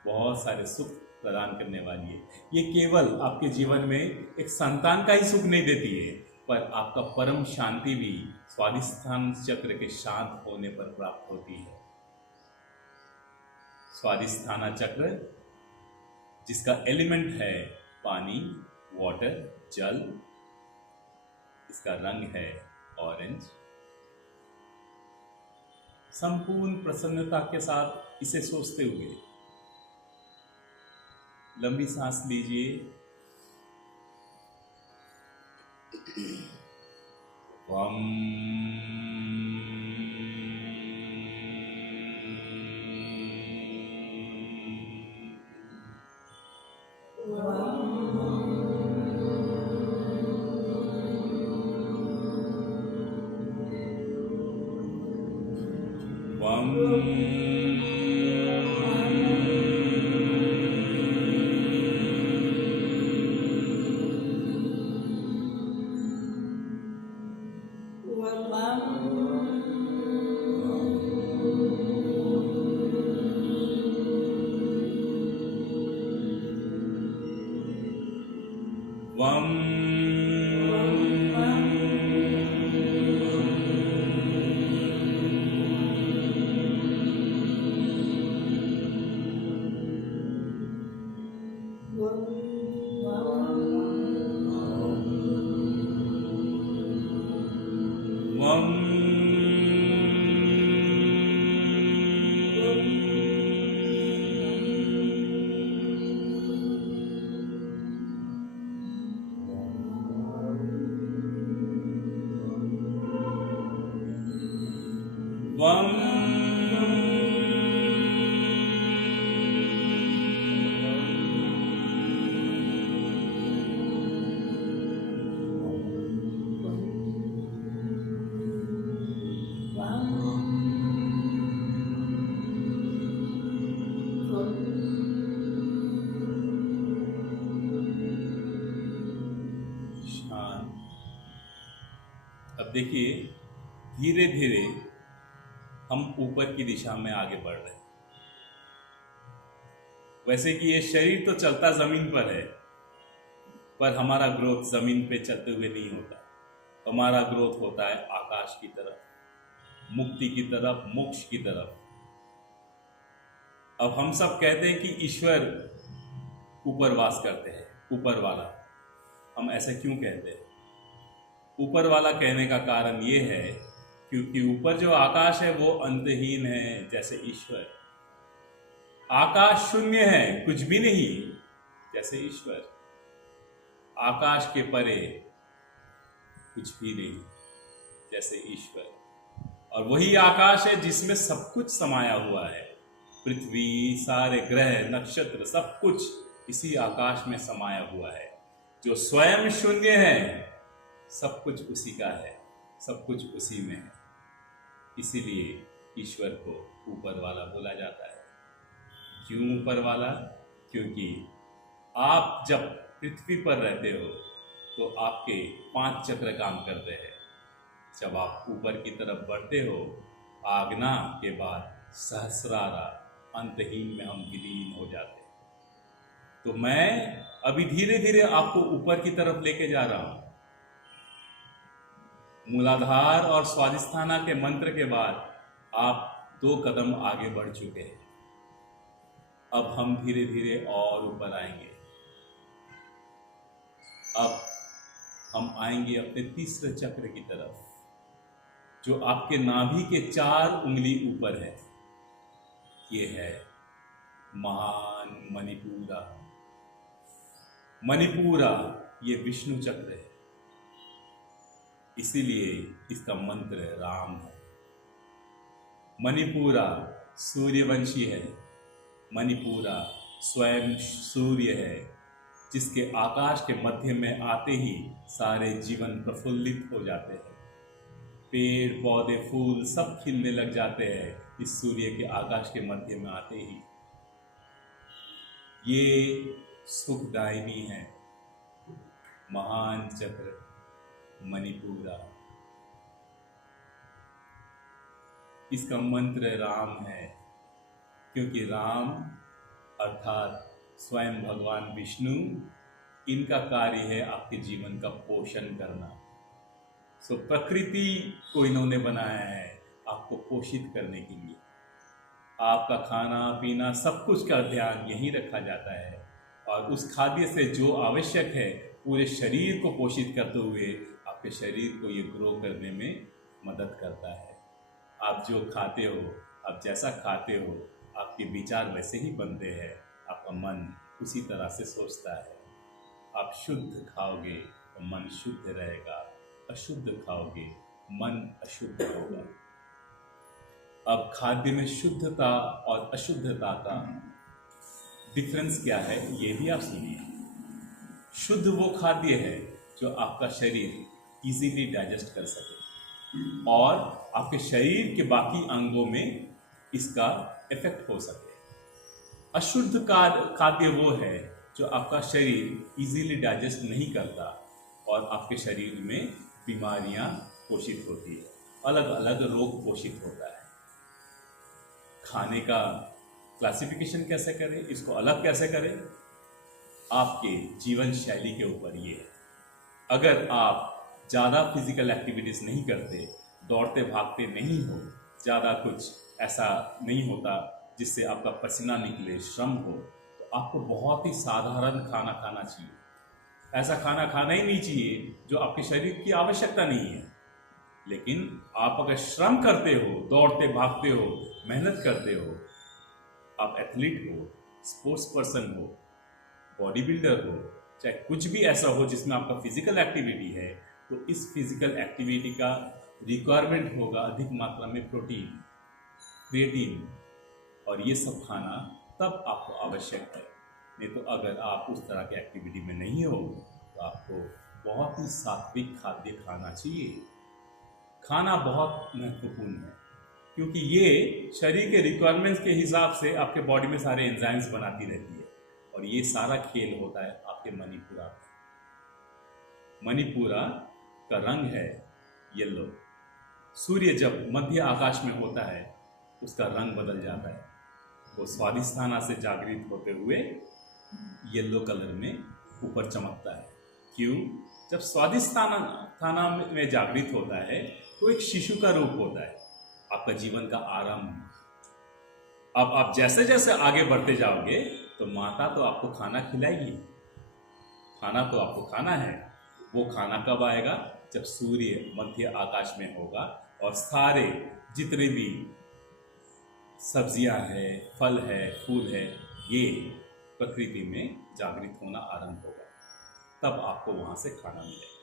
बहुत सारे सुख प्रदान करने वाली है। ये केवल आपके जीवन में एक संतान का ही सुख नहीं देती है, पर आपका परम शांति भी स्वाधिष्ठान चक्र के शांत होने पर प्राप्त होती है। स्वाधिष्ठान चक्र जिसका एलिमेंट है पानी, वाटर, जल, इसका रंग है ऑरेंज। संपूर्ण प्रसन्नता के साथ इसे सोचते हुए लंबी सांस लीजिए। वम वम वम वम शांत। अब देखिए, धीरे धीरे हम ऊपर की दिशा में आगे बढ़ रहे हैं। वैसे कि ये शरीर तो चलता जमीन पर है, पर हमारा ग्रोथ जमीन पे चलते हुए नहीं होता। हमारा ग्रोथ होता है आकाश की तरफ, मुक्ति की तरफ, मोक्ष की तरफ। अब हम सब कहते हैं कि ईश्वर ऊपर वास करते हैं, ऊपर वाला। हम ऐसा क्यों कहते हैं? ऊपर वाला कहने का कारण ये है क्योंकि ऊपर जो आकाश है वो अंतहीन है, जैसे ईश्वर। आकाश शून्य है, कुछ भी नहीं, जैसे ईश्वर। आकाश के परे कुछ भी नहीं, जैसे ईश्वर। और वही आकाश है जिसमें सब कुछ समाया हुआ है। पृथ्वी, सारे ग्रह, नक्षत्र, सब कुछ इसी आकाश में समाया हुआ है। जो स्वयं शून्य है, सब कुछ उसी का है, सब कुछ उसी में है। इसीलिए ईश्वर को ऊपर वाला बोला जाता है। क्यों ऊपर वाला? क्योंकि आप जब पृथ्वी पर रहते हो तो आपके 5 चक्र काम करते हैं। जब आप ऊपर की तरफ बढ़ते हो, आज्ञा के बाद सहस्रारा अंतहीन में हम विलीन हो जाते हैं। तो मैं अभी धीरे धीरे आपको ऊपर की तरफ लेके जा रहा हूं। मूलाधार और स्वादिष्ठाना के मंत्र के बाद आप 2 कदम आगे बढ़ चुके हैं। अब हम धीरे धीरे और ऊपर आएंगे। अब हम आएंगे अपने तीसरे चक्र की तरफ, जो आपके नाभि के 4 उंगली ऊपर है। ये है महान मणिपुरा। मणिपुरा ये विष्णु चक्र है, इसीलिए इसका मंत्र राम है। मणिपुरा सूर्यवंशी है। मणिपुरा स्वयं सूर्य है, जिसके आकाश के मध्य में आते ही सारे जीवन प्रफुल्लित हो जाते हैं। पेड़ पौधे फूल सब खिलने लग जाते हैं इस सूर्य के आकाश के मध्य में आते ही। ये सुखदायिनी है महान चक्र मणिपुरा। इसका मंत्र राम है, क्योंकि राम अर्थात स्वयं भगवान विष्णु, इनका कार्य है आपके जीवन का पोषण करना। सो प्रकृति को इन्होंने बनाया है आपको पोषित करने के लिए। आपका खाना पीना सब कुछ का ध्यान यहीं रखा जाता है, और उस खाद्य से जो आवश्यक है पूरे शरीर को पोषित करते हुए आपके शरीर को ये ग्रो करने में मदद करता है। आप जो खाते हो, आप जैसा खाते हो, आपके विचार वैसे ही बनते हैं, आपका मन उसी तरह से सोचता है। आप शुद्ध खाओगे तो मन शुद्ध रहेगा, अशुद्ध खाओगे मन अशुद्ध होगा। अब खाद्य में शुद्धता और अशुद्धता का डिफरेंस क्या है, ये भी आप सुनिए। शुद्ध वो खाद्य है जो आपका शरीर इजीली डाइजेस्ट कर सके और आपके शरीर के बाकी अंगों में इसका इफेक्ट हो सके। अशुद्ध खाद्य वो है जो आपका शरीर इजीली डाइजेस्ट नहीं करता और आपके शरीर में बीमारियां पोषित होती है, अलग अलग रोग पोषित होता है। खाने का क्लासिफिकेशन कैसे करें, इसको अलग कैसे करें, आपके जीवन शैली के ऊपर ये है। अगर आप ज़्यादा फिजिकल एक्टिविटीज़ नहीं करते, दौड़ते भागते नहीं हो, ज़्यादा कुछ ऐसा नहीं होता जिससे आपका पसीना निकले, श्रम हो, तो आपको बहुत ही साधारण खाना खाना चाहिए। ऐसा खाना खाना ही नहीं चाहिए जो आपके शरीर की आवश्यकता नहीं है। लेकिन आप अगर श्रम करते हो, दौड़ते भागते हो, मेहनत करते हो, आप एथलीट हो, स्पोर्ट्स पर्सन हो, बॉडी बिल्डर हो, चाहे कुछ भी ऐसा हो जिसमें आपका फिजिकल एक्टिविटी है, तो इस फिजिकल एक्टिविटी का रिक्वायरमेंट होगा अधिक मात्रा में प्रोटीन, क्रिएटिन और ये सब खाना तब आपको आवश्यक है। नहीं तो अगर आप उस तरह की एक्टिविटी में नहीं हो तो आपको बहुत ही सात्विक खाद्य खाना चाहिए। खाना बहुत महत्वपूर्ण है क्योंकि ये शरीर के रिक्वायरमेंट्स के हिसाब से आपके बॉडी में सारे एंजाइम्स बनाती रहती है और ये सारा खेल होता है आपके मणिपुरा में। मणिपुरा का रंग है येलो। सूर्य जब मध्य आकाश में होता है उसका रंग बदल जाता है, वो स्वादिष्ठाना से जागृत होते हुए येलो कलर में ऊपर चमकता है। क्यों? जब स्वादिष्ठाना में जागृत होता है तो एक शिशु का रूप होता है, आपका जीवन का आरंभ। अब आप जैसे जैसे आगे बढ़ते जाओगे तो माता तो आपको खाना खिलाएगी, खाना तो आपको खाना है। वो खाना कब आएगा? जब सूर्य मध्य आकाश में होगा और सारे जितने भी सब्जियां हैं, फल है, फूल है, ये प्रकृति में जागृत होना आरंभ होगा, तब आपको वहां से खाना मिलेगा।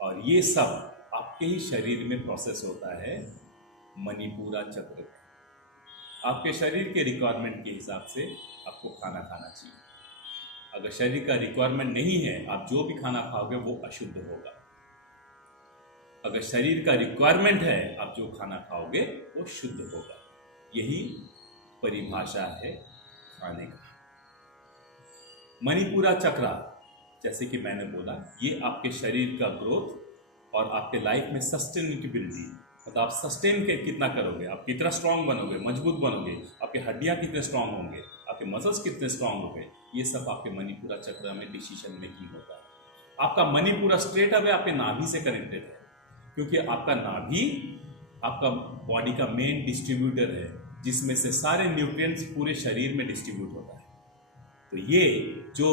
और ये सब आपके ही शरीर में प्रोसेस होता है मणिपुरा चक्र में। आपके शरीर के रिक्वायरमेंट के हिसाब से आपको खाना खाना चाहिए। अगर शरीर का रिक्वायरमेंट नहीं है, आप जो भी खाना खाओगे वो अशुद्ध होगा। अगर शरीर का रिक्वायरमेंट है, आप जो खाना खाओगे वो शुद्ध होगा। यही परिभाषा है खाने का। मणिपुरा चक्र, जैसे कि मैंने बोला, ये आपके शरीर का ग्रोथ और आपके लाइफ में सस्टेनेबिलिटी, मतलब आप सस्टेन के कितना करोगे, आप कितना स्ट्रांग बनोगे, मजबूत बनोगे, आपके हड्डियां कितने स्ट्रांग होंगे, आपके मसल्स कितने स्ट्रांग होंगे, ये सब आपके मणिपुरा चक्र में डिसीजन मेकिंग होता है। आपका मणिपुरा स्ट्रेट अवे आपके नाभि से कनेक्टेड है क्योंकि आपका नाभि आपका बॉडी का मेन डिस्ट्रीब्यूटर है जिसमें से सारे न्यूट्रिएंट्स पूरे शरीर में डिस्ट्रीब्यूट होता है। तो ये जो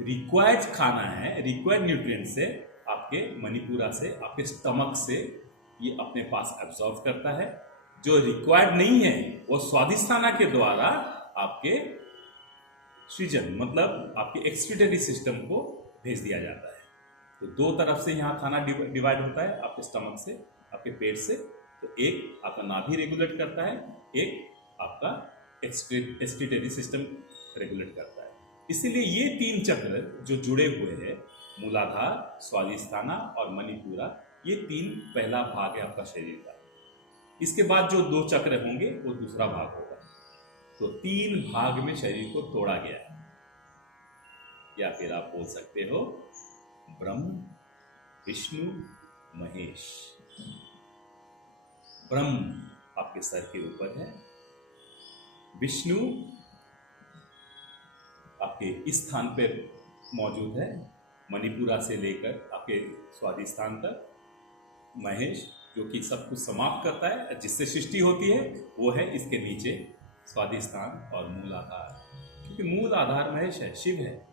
रिक्वायर्ड खाना है, रिक्वायर्ड न्यूट्रिएंट्स से आपके मणिपुरा से, आपके स्टमक से ये अपने पास एब्जॉर्ब करता है। जो रिक्वायर्ड नहीं है वो स्वादिष्ठाना के द्वारा आपके सृजन, मतलब आपके एक्सक्रीटरी सिस्टम को भेज दिया जाता है। तो दो तरफ से यहाँ खाना डिवाइड होता है, आपके स्टमक से, आपके पेट से। तो एक आपका नाभि रेगुलेट करता है, एक आपका एक्सक्रीटरी सिस्टम रेगुलेट करता है। इसीलिए ये तीन चक्र जो जुड़े हुए हैं, मूलाधार, स्वादिष्ठाना और मणिपुरा, ये तीन पहला भाग है आपका शरीर का। इसके बाद जो दो चक्र होंगे वो दूसरा भाग होगा। तो तीन भाग में शरीर को तोड़ा गया है। या फिर आप बोल सकते हो ब्रह्म, विष्णु, महेश। ब्रह्म आपके सर के ऊपर है, विष्णु आपके इस स्थान पर मौजूद है, मणिपुरा से लेकर आपके स्वादिष्ठान तक। महेश जो कि सब कुछ समाप्त करता है, जिससे सृष्टि होती है, वो है इसके नीचे स्वादिष्ठान और मूल आधार। क्योंकि मूल आधार महेश है, शिव है।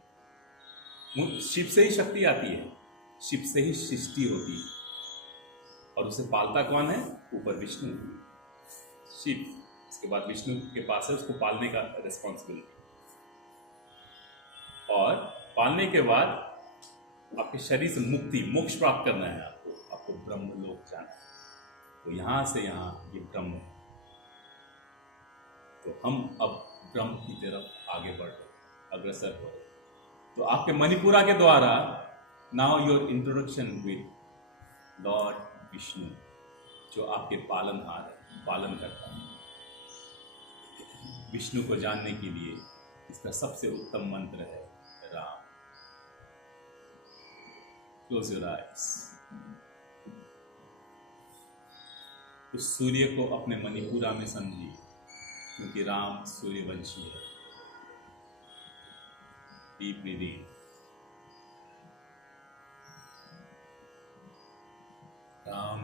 शिव से ही शक्ति आती है, शिव से ही सृष्टि होती है। और उसे पालता कौन है? ऊपर विष्णु, शिव। इसके बाद विष्णु के पास है उसको पालने का रिस्पॉन्सिबिलिटी। और पालने के बाद आपके शरीर से मुक्ति, मोक्ष प्राप्त करना है आपको ब्रह्मलोक जाना है। तो यहां से यहां ये ब्रह्म है। तो हम अब ब्रह्म की तरफ आगे बढ़ रहे, अग्रसर हो रहे। तो आपके मणिपुरा के द्वारा now your introduction with Lord Vishnu, जो आपके पालनहार है, पालन करता है। विष्णु को जानने के लिए इसका सबसे उत्तम मंत्र है राम। Close your eyes. उस सूर्य को अपने मणिपुरा में समझिए, क्योंकि राम सूर्यवंशी है। Deep breathing. राम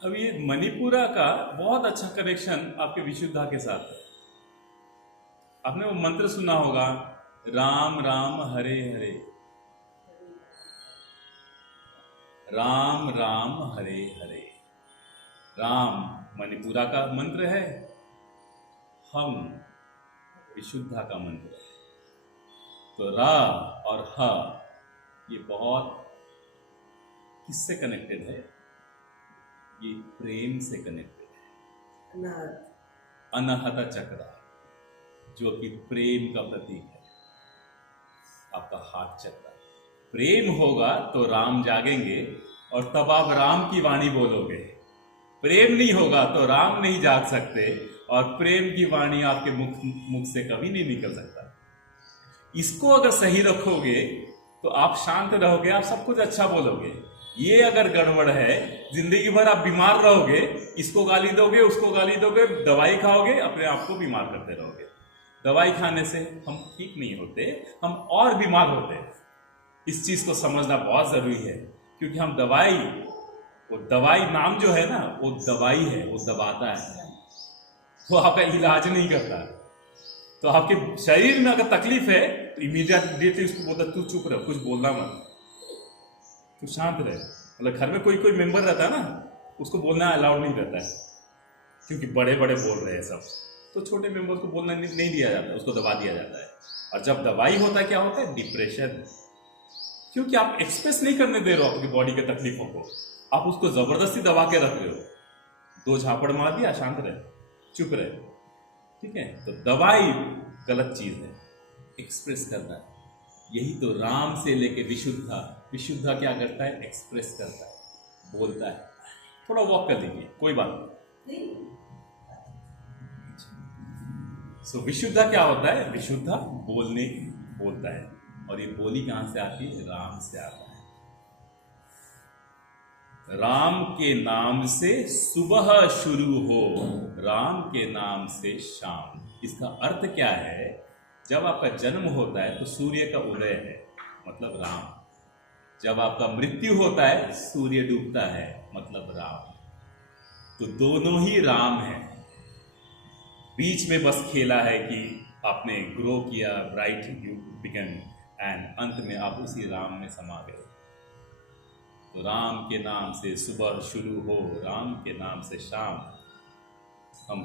अब ये मणिपुरा का बहुत अच्छा कनेक्शन आपके विशुद्धा के साथ है। आपने वो मंत्र सुना होगा, राम राम हरे हरे, राम राम हरे हरे। राम मणिपुरा का मंत्र है, हम विशुद्धा का मंत्र है। तो रा और ह ये बहुत किससे कनेक्टेड है? ये प्रेम से कनेक्टेड है। अनहत चक्र, जो कि प्रेम का प्रतीक है, आपका हाथ चक्र। प्रेम होगा तो राम जागेंगे और तब आप राम की वाणी बोलोगे। प्रेम नहीं होगा तो राम नहीं जाग सकते और प्रेम की वाणी आपके मुख से कभी नहीं निकल सकता। इसको अगर सही रखोगे तो आप शांत रहोगे, आप सब कुछ अच्छा बोलोगे। ये अगर गड़बड़ है, जिंदगी भर आप बीमार रहोगे, इसको गाली दोगे, उसको गाली दोगे, दवाई खाओगे, अपने आप को बीमार करते रहोगे। दवाई खाने से हम ठीक नहीं होते, हम और बीमार होते हैं। इस चीज को समझना बहुत जरूरी है, क्योंकि हम वो दवाई नाम जो है ना, वो दवाई है, वो दबाता है, वो आपका इलाज नहीं करता। तो आपके शरीर में अगर तकलीफ है तो इमीडिएटली उसको बोलता तू चुप रह, कुछ बोलना मत, तू शांत रहे। मतलब घर में कोई मेंबर रहता है ना, उसको बोलना अलाउड नहीं रहता है, क्योंकि बड़े बड़े बोल रहे हैं सब, तो छोटे मेंबर को बोलना नहीं दिया जाता, उसको दबा दिया जाता है। और जब दवाई होता है, क्या होता है? डिप्रेशन। क्योंकि आप एक्सप्रेस नहीं करने दे रहे हो अपनी बॉडी के तकलीफों को, आप उसको जबरदस्ती दबा के रख रहे हो। 2 झापड़ मार दिया, शांत रहे, चुप रहे, ठीक है? तो दवाई गलत चीज है, एक्सप्रेस करना है। यही तो राम से लेके विशुद्धा क्या करता है? एक्सप्रेस करता है, बोलता है। थोड़ा वॉक कर लीजिए, कोई बात नहीं। सो विशुद्धा क्या होता है? विशुद्धा बोलता है। और ये बोली कहां से आती है? राम से आता है। राम के नाम से सुबह शुरू हो, राम के नाम से शाम। इसका अर्थ क्या है? जब आपका जन्म होता है तो सूर्य का उदय है, मतलब राम। जब आपका मृत्यु होता है, सूर्य डूबता है, मतलब राम। तो दोनों ही राम है। बीच में बस खेला है कि आपने ग्रो किया, ब्राइट यू बिकम, एंड अंत में आप उसी राम में समा गए। तो राम के नाम से सुबह शुरू हो, राम के नाम से शाम। हम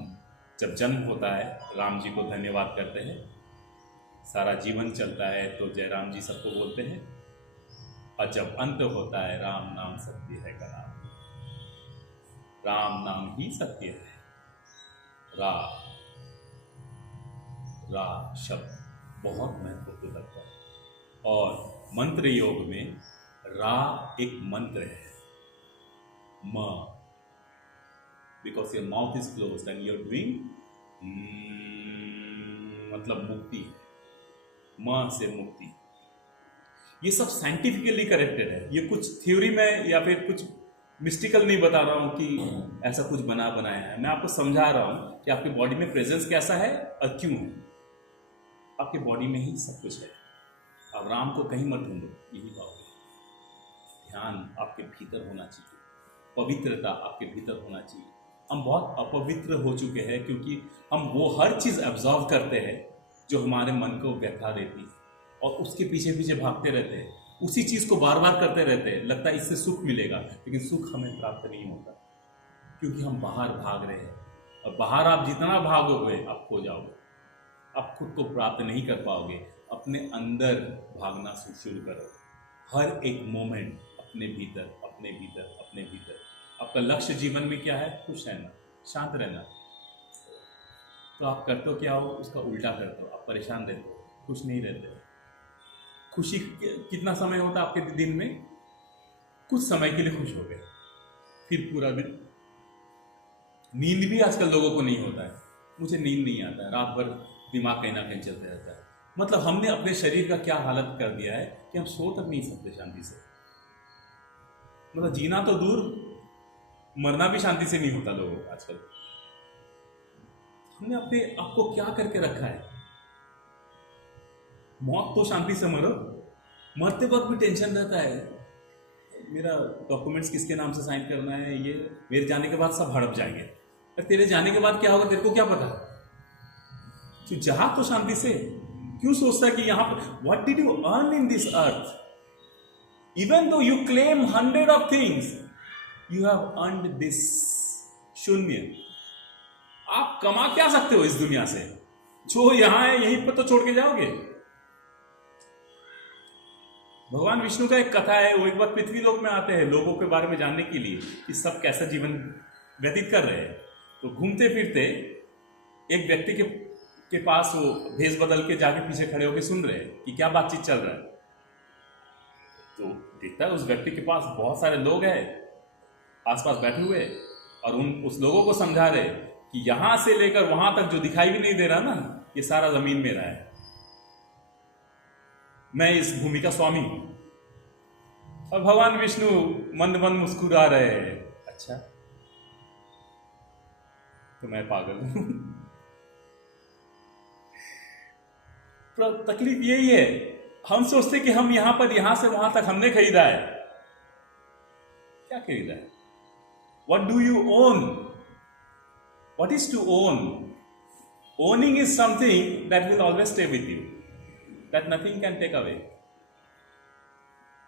जब जन्म होता है राम जी को धन्यवाद करते हैं, सारा जीवन चलता है तो जय राम जी सबको बोलते हैं, और जब अंत होता है राम नाम सत्य है का नाम, राम नाम ही सत्य है। रा रा शब्द बहुत महत्वपूर्ण लगता है, और मंत्र योग में रा एक मंत्र है। म, because your mouth is closed and you are doing, मतलब मुक्ति है, म से मुक्ति। ये सब साइंटिफिकली करेक्टेड है, ये कुछ थ्योरी में या फिर कुछ मिस्टिकल नहीं बता रहा हूं कि ऐसा कुछ बनाया है। मैं आपको समझा रहा हूं कि आपके बॉडी में प्रेजेंस कैसा है और क्यों है। आपके बॉडी में ही सब कुछ है। अब राम को कहीं मत ढूंढो, यही पाओगे। ध्यान आपके भीतर होना चाहिए, पवित्रता आपके भीतर होना चाहिए। हम बहुत अपवित्र हो चुके हैं क्योंकि हम वो हर चीज एब्जॉर्व करते हैं जो हमारे मन को व्यथा देती है, और उसके पीछे पीछे भागते रहते हैं, उसी चीज को बार बार करते रहते हैं। लगता है इससे सुख मिलेगा, लेकिन सुख हमें प्राप्त नहीं होता क्योंकि हम बाहर भाग रहे हैं। और बाहर आप जितना भागोगे आप खो जाओगे, आप खुद को प्राप्त नहीं कर पाओगे। अपने अंदर भागना शुरू करो, हर एक मोमेंट अपने भीतर अपने भीतर अपने भीतर। आपका लक्ष्य जीवन में क्या है? खुश रहना, शांत रहना। तो आप करते हो क्या हो? उसका उल्टा करते हो, आप परेशान रहते हो, खुश नहीं रहते हो। खुशी कितना समय होता है आपके दिन में? कुछ समय के लिए खुश हो गए, फिर पूरा दिन। नींद भी आजकल लोगों को नहीं होता है, मुझे नींद नहीं आता है, रात भर दिमाग कहीं ना कहीं चलते रहता है। मतलब हमने अपने शरीर का क्या हालत कर दिया है कि हम सो तक नहीं सकते शांति से। मतलब जीना तो दूर, मरना भी शांति से नहीं होता लोगों को आजकल। हमने अपने आपको क्या करके रखा है? मौत तो शांति से मरो, मरते वक्त भी टेंशन रहता है, मेरा डॉक्यूमेंट्स किसके नाम से साइन करना है, ये मेरे जाने के बाद सब हड़प जाएंगे। अरे तेरे जाने के बाद क्या होगा तेरे को क्या पता? तो जहां तो शांति से क्यों सोचता है कि यहां पर what did you earn in this earth? Even though you claim 100 of things, you have earned this शून्य। आप कमा क्या सकते हो इस दुनिया से? जो यहां है यहीं पर तो छोड़ के जाओगे। भगवान विष्णु का एक कथा है, वो एक बार पृथ्वी लोक में आते हैं लोगों के बारे में जानने के लिए कि सब कैसा जीवन व्यतीत कर रहे हैं। तो घूमते फिरते एक व्यक्ति के पास वो भेष बदल के जाके पीछे खड़े होकर सुन रहे हैं कि क्या बातचीत चल रहा है। तो देखता है उस व्यक्ति के पास बहुत सारे लोग हैं आसपास बैठे हुए, और उस लोगों को समझा रहे कि यहां से लेकर वहां तक जो दिखाई भी नहीं दे रहा ना, ये सारा जमीन मेरा है, मैं इस भूमि का स्वामी हूं। और भगवान विष्णु मंद मंद मुस्कुरा रहे हैं, अच्छा तो मैं पागल हूं। तकलीफ यही है, हम सोचते कि हम यहां पर यहां से वहां तक हमने खरीदा है। क्या खरीदा है? What do you own? What is to own? Owning is something that will always stay with you, that nothing can take away.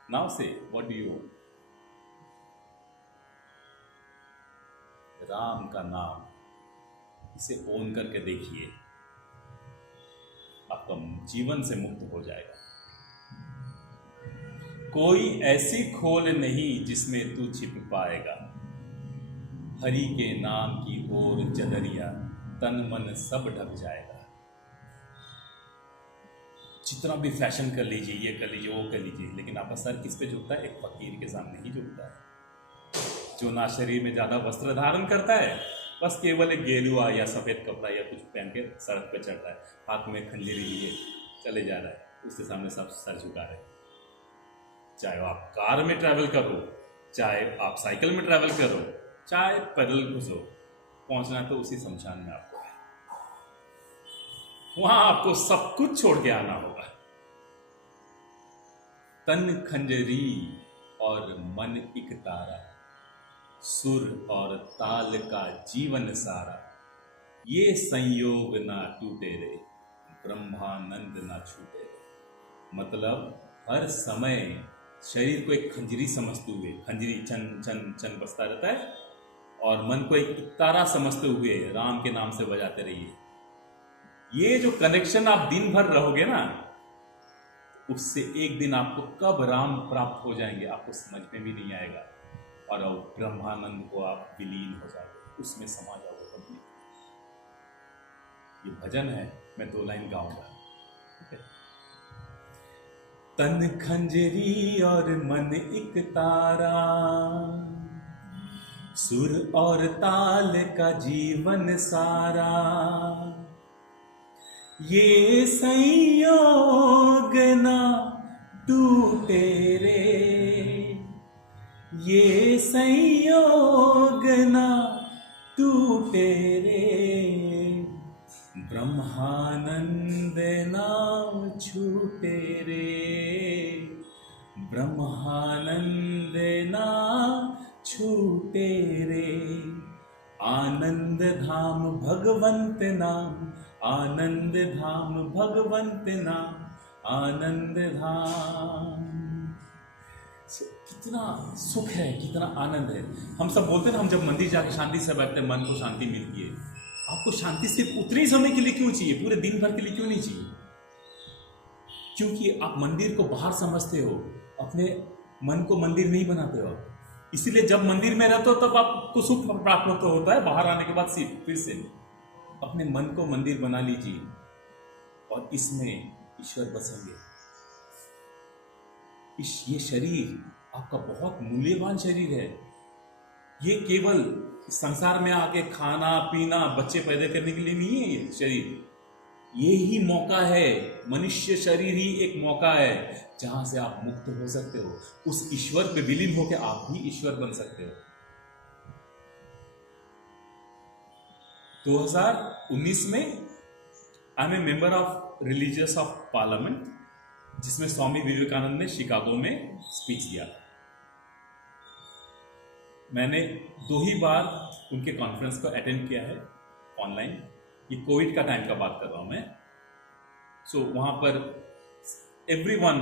Now say, what do you own? Ram का नाम, इसे ओन करके देखिए, आपका जीवन से मुक्त हो जाएगा। कोई ऐसी खोल नहीं जिसमें तू छिप पाएगा, हरि के नाम की ओर जदरिया, तन मन सब ढक जाएगा। जितना भी फैशन कर लीजिए, ये कर लीजिए, वो कर लीजिए, लेकिन आपका सर किस पे झुकता है? एक फकीर के सामने ही झुकता है, जो ना शरीर में ज्यादा वस्त्र धारण करता है, बस केवल एक गेरुआ या सफेद कपड़ा या कुछ पहन के सड़क पे चढ़ता है, हाथ में खंजरी लिए चले जा रहा है, उसके सामने सब सर झुका रहे। चाहे आप कार में ट्रैवल करो, चाहे आप साइकिल में ट्रैवल करो, चाहे पैदल घुसो, पहुंचना तो उसी शमशान में आपको है। वहां आपको सब कुछ छोड़ के आना होगा। तन खंजरी और मन एक तारा, सुर और ताल का जीवन सारा, ये संयोग ना टूटे रे, ब्रह्मानंद ना छूटे रे। मतलब हर समय शरीर को एक खंजरी समझते हुए, खंजरी चन चन चन बजता रहता है, और मन को एक तारा समझते हुए राम के नाम से बजाते रहिए। ये जो कनेक्शन आप दिन भर रहोगे ना, उससे एक दिन आपको कब राम प्राप्त हो जाएंगे आपको समझ में भी नहीं आएगा, और अब ब्रह्मानंद को आप विलीन हो जाओगे, उसमें समा जाओगे कभी। ये भजन है, मैं 2 लाइन गाऊंगा, ठीक है। तन खंजरी और मन एक तारा, सुर और ताल का जीवन सारा, ये संयोग ना टूटे रे, ये संयोग ना टूटे रे, ब्रह्मानंद नाम छूटे रे, ब्रह्मानंद नाम छूटे रे। आनंद धाम भगवंत नाम, आनंद धाम भगवंत नाम, आनंद धाम। कितना सुख है, कितना आनंद है। हम सब बोलते हैं ना, हम जब मंदिर जाके शांति से बैठते हैं, मन को शांति मिलती है। आपको शांति सिर्फ उतनी समय के लिए क्यों चाहिए, पूरे दिन भर के लिए क्यों नहीं चाहिए? क्योंकि आप मंदिर को बाहर समझते हो, अपने मन को मंदिर नहीं बनाते हो। इसीलिए जब मंदिर में रहते हो तब आपको सुख प्राप्त होता है, बाहर आने के बाद फिर से अपने मन को मंदिर बना लीजिए, और इसमें ईश्वर बसेंगे। ये शरीर आपका बहुत मूल्यवान शरीर है। ये केवल संसार में आके खाना पीना बच्चे पैदा करने के लिए नहीं है। ये शरीर, ये ही मौका है, मनुष्य शरीर ही एक मौका है जहां से आप मुक्त हो सकते हो, उस ईश्वर पे विलीन होकर आप भी ईश्वर बन सकते हो। 2019 में I am a member of religious of Parliament, जिसमें स्वामी विवेकानंद ने शिकागो में स्पीच दिया। मैंने 2 ही बार उनके कॉन्फ्रेंस को अटेंड किया है ऑनलाइन। ये कोविड का टाइम का बात कर रहा हूं मैं। सो वहां पर everyone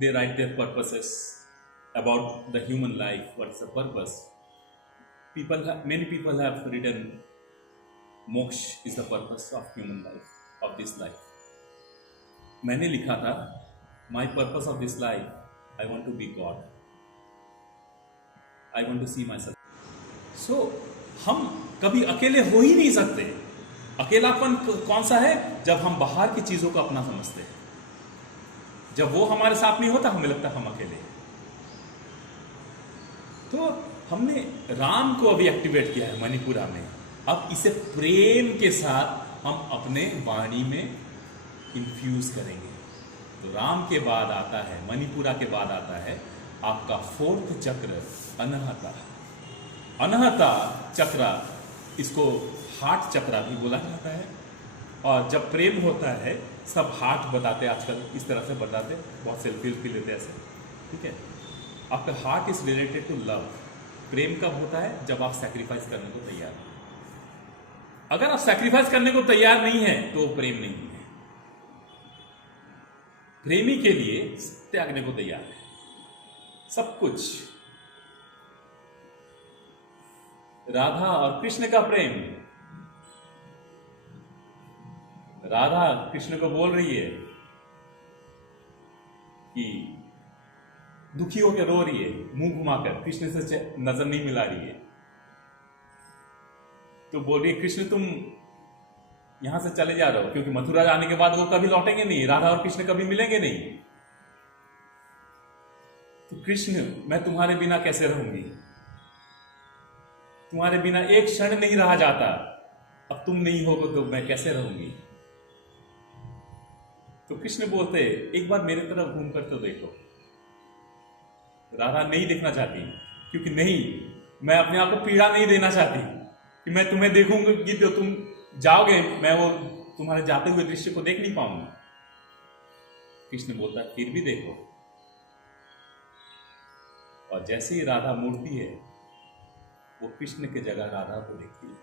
they write their purposes about the human life, what's the purpose. Many people have written moksha is the purpose of human life, of this life. मैंने लिखा था my purpose of this life, I want to be God, I want to see myself. So हम कभी अकेले हो ही नहीं सकते। अकेलापन कौन सा है? जब हम बाहर की चीजों को अपना समझते हैं। जब वो हमारे साथ नहीं होता, हमें लगता है हम अकेले हैं। तो हमने राम को अभी एक्टिवेट किया है मणिपुरा में। अब इसे प्रेम के साथ हम अपने वाणी में इन्फ्यूज करेंगे। तो राम के बाद आता है, मणिपुरा के बाद आता है आपका 4th चक्र, अनहता। अनहता चक्र, इसको हार्ट चक्र भी बोला जाता है। और जब प्रेम होता है, सब हार्ट बताते आजकल, इस तरह से बताते, बहुत सेल्फी लेते ऐसे, ठीक है। आपका heart is related to love. प्रेम कब होता है? जब आप सैक्रिफाइस करने को तैयार हैं। अगर आप सैक्रिफाइस करने को तैयार नहीं है तो प्रेम नहीं है। प्रेमी के लिए त्यागने को तैयार है सब कुछ। राधा और कृष्ण का प्रेम, राधा कृष्ण को बोल रही है कि दुखी होकर रो रही है, मुंह घुमाकर, कृष्ण से नजर नहीं मिला रही है। तो बोल रही है, कृष्ण तुम यहां से चले जा रहे हो, क्योंकि मथुरा जाने के बाद वो कभी लौटेंगे नहीं, राधा और कृष्ण कभी मिलेंगे नहीं। तो कृष्ण, मैं तुम्हारे बिना कैसे रहूंगी? तुम्हारे बिना एक क्षण नहीं रहा जाता, अब तुम नहीं होगे तो मैं कैसे रहूंगी? तो कृष्ण बोलते, एक बार मेरे तरफ घूम कर तो देखो। राधा नहीं देखना चाहती, क्योंकि नहीं, मैं अपने आप को पीड़ा नहीं देना चाहती कि मैं तुम्हें देखूंगी तो तुम जाओगे, मैं वो तुम्हारे जाते हुए दृश्य को देख नहीं पाऊंगी। कृष्ण बोलता है, फिर भी देखो। और जैसे ही राधा मुड़ती है, वो कृष्ण की जगह राधा को देखती है।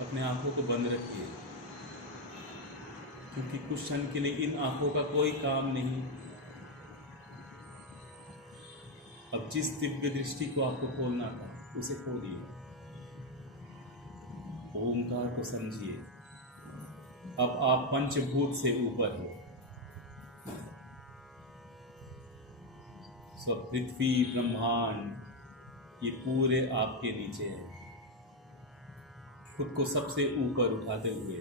अपने आंखों को बंद रखिए, क्योंकि कुछ क्षण के लिए इन आंखों का कोई काम नहीं। अब जिस दिव्य दृष्टि को आपको खोलना था उसे खोलिए, ओंकार को समझिए। अब आप पंचभूत से ऊपर हो। सब पृथ्वी ब्रह्मांड ये पूरे आपके नीचे है। खुद को सबसे ऊपर उठाते हुए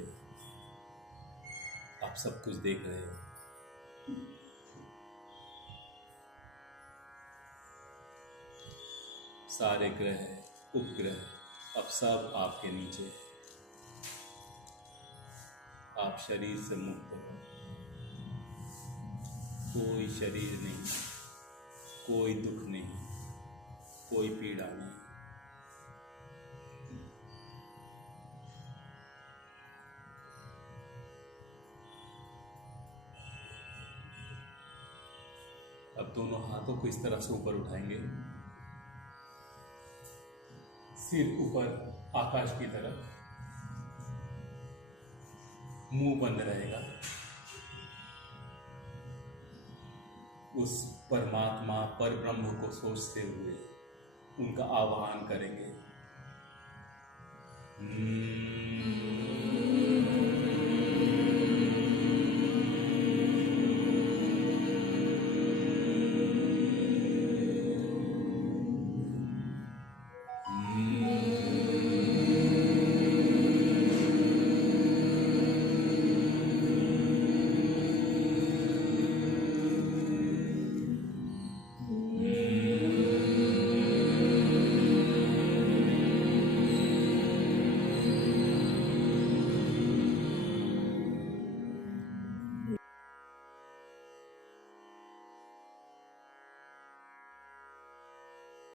आप सब कुछ देख रहे हो। सारे ग्रह उपग्रह अब सब आपके नीचे। आप शरीर से मुक्त हो। कोई शरीर नहीं, कोई दुख नहीं, कोई पीड़ा नहीं। अब दोनों हाथों को इस तरह से ऊपर उठाएंगे, सिर ऊपर आकाश की तरफ, मुंह बंद रहेगा। उस परमात्मा पर ब्रह्म को सोचते हुए उनका आह्वान करेंगे।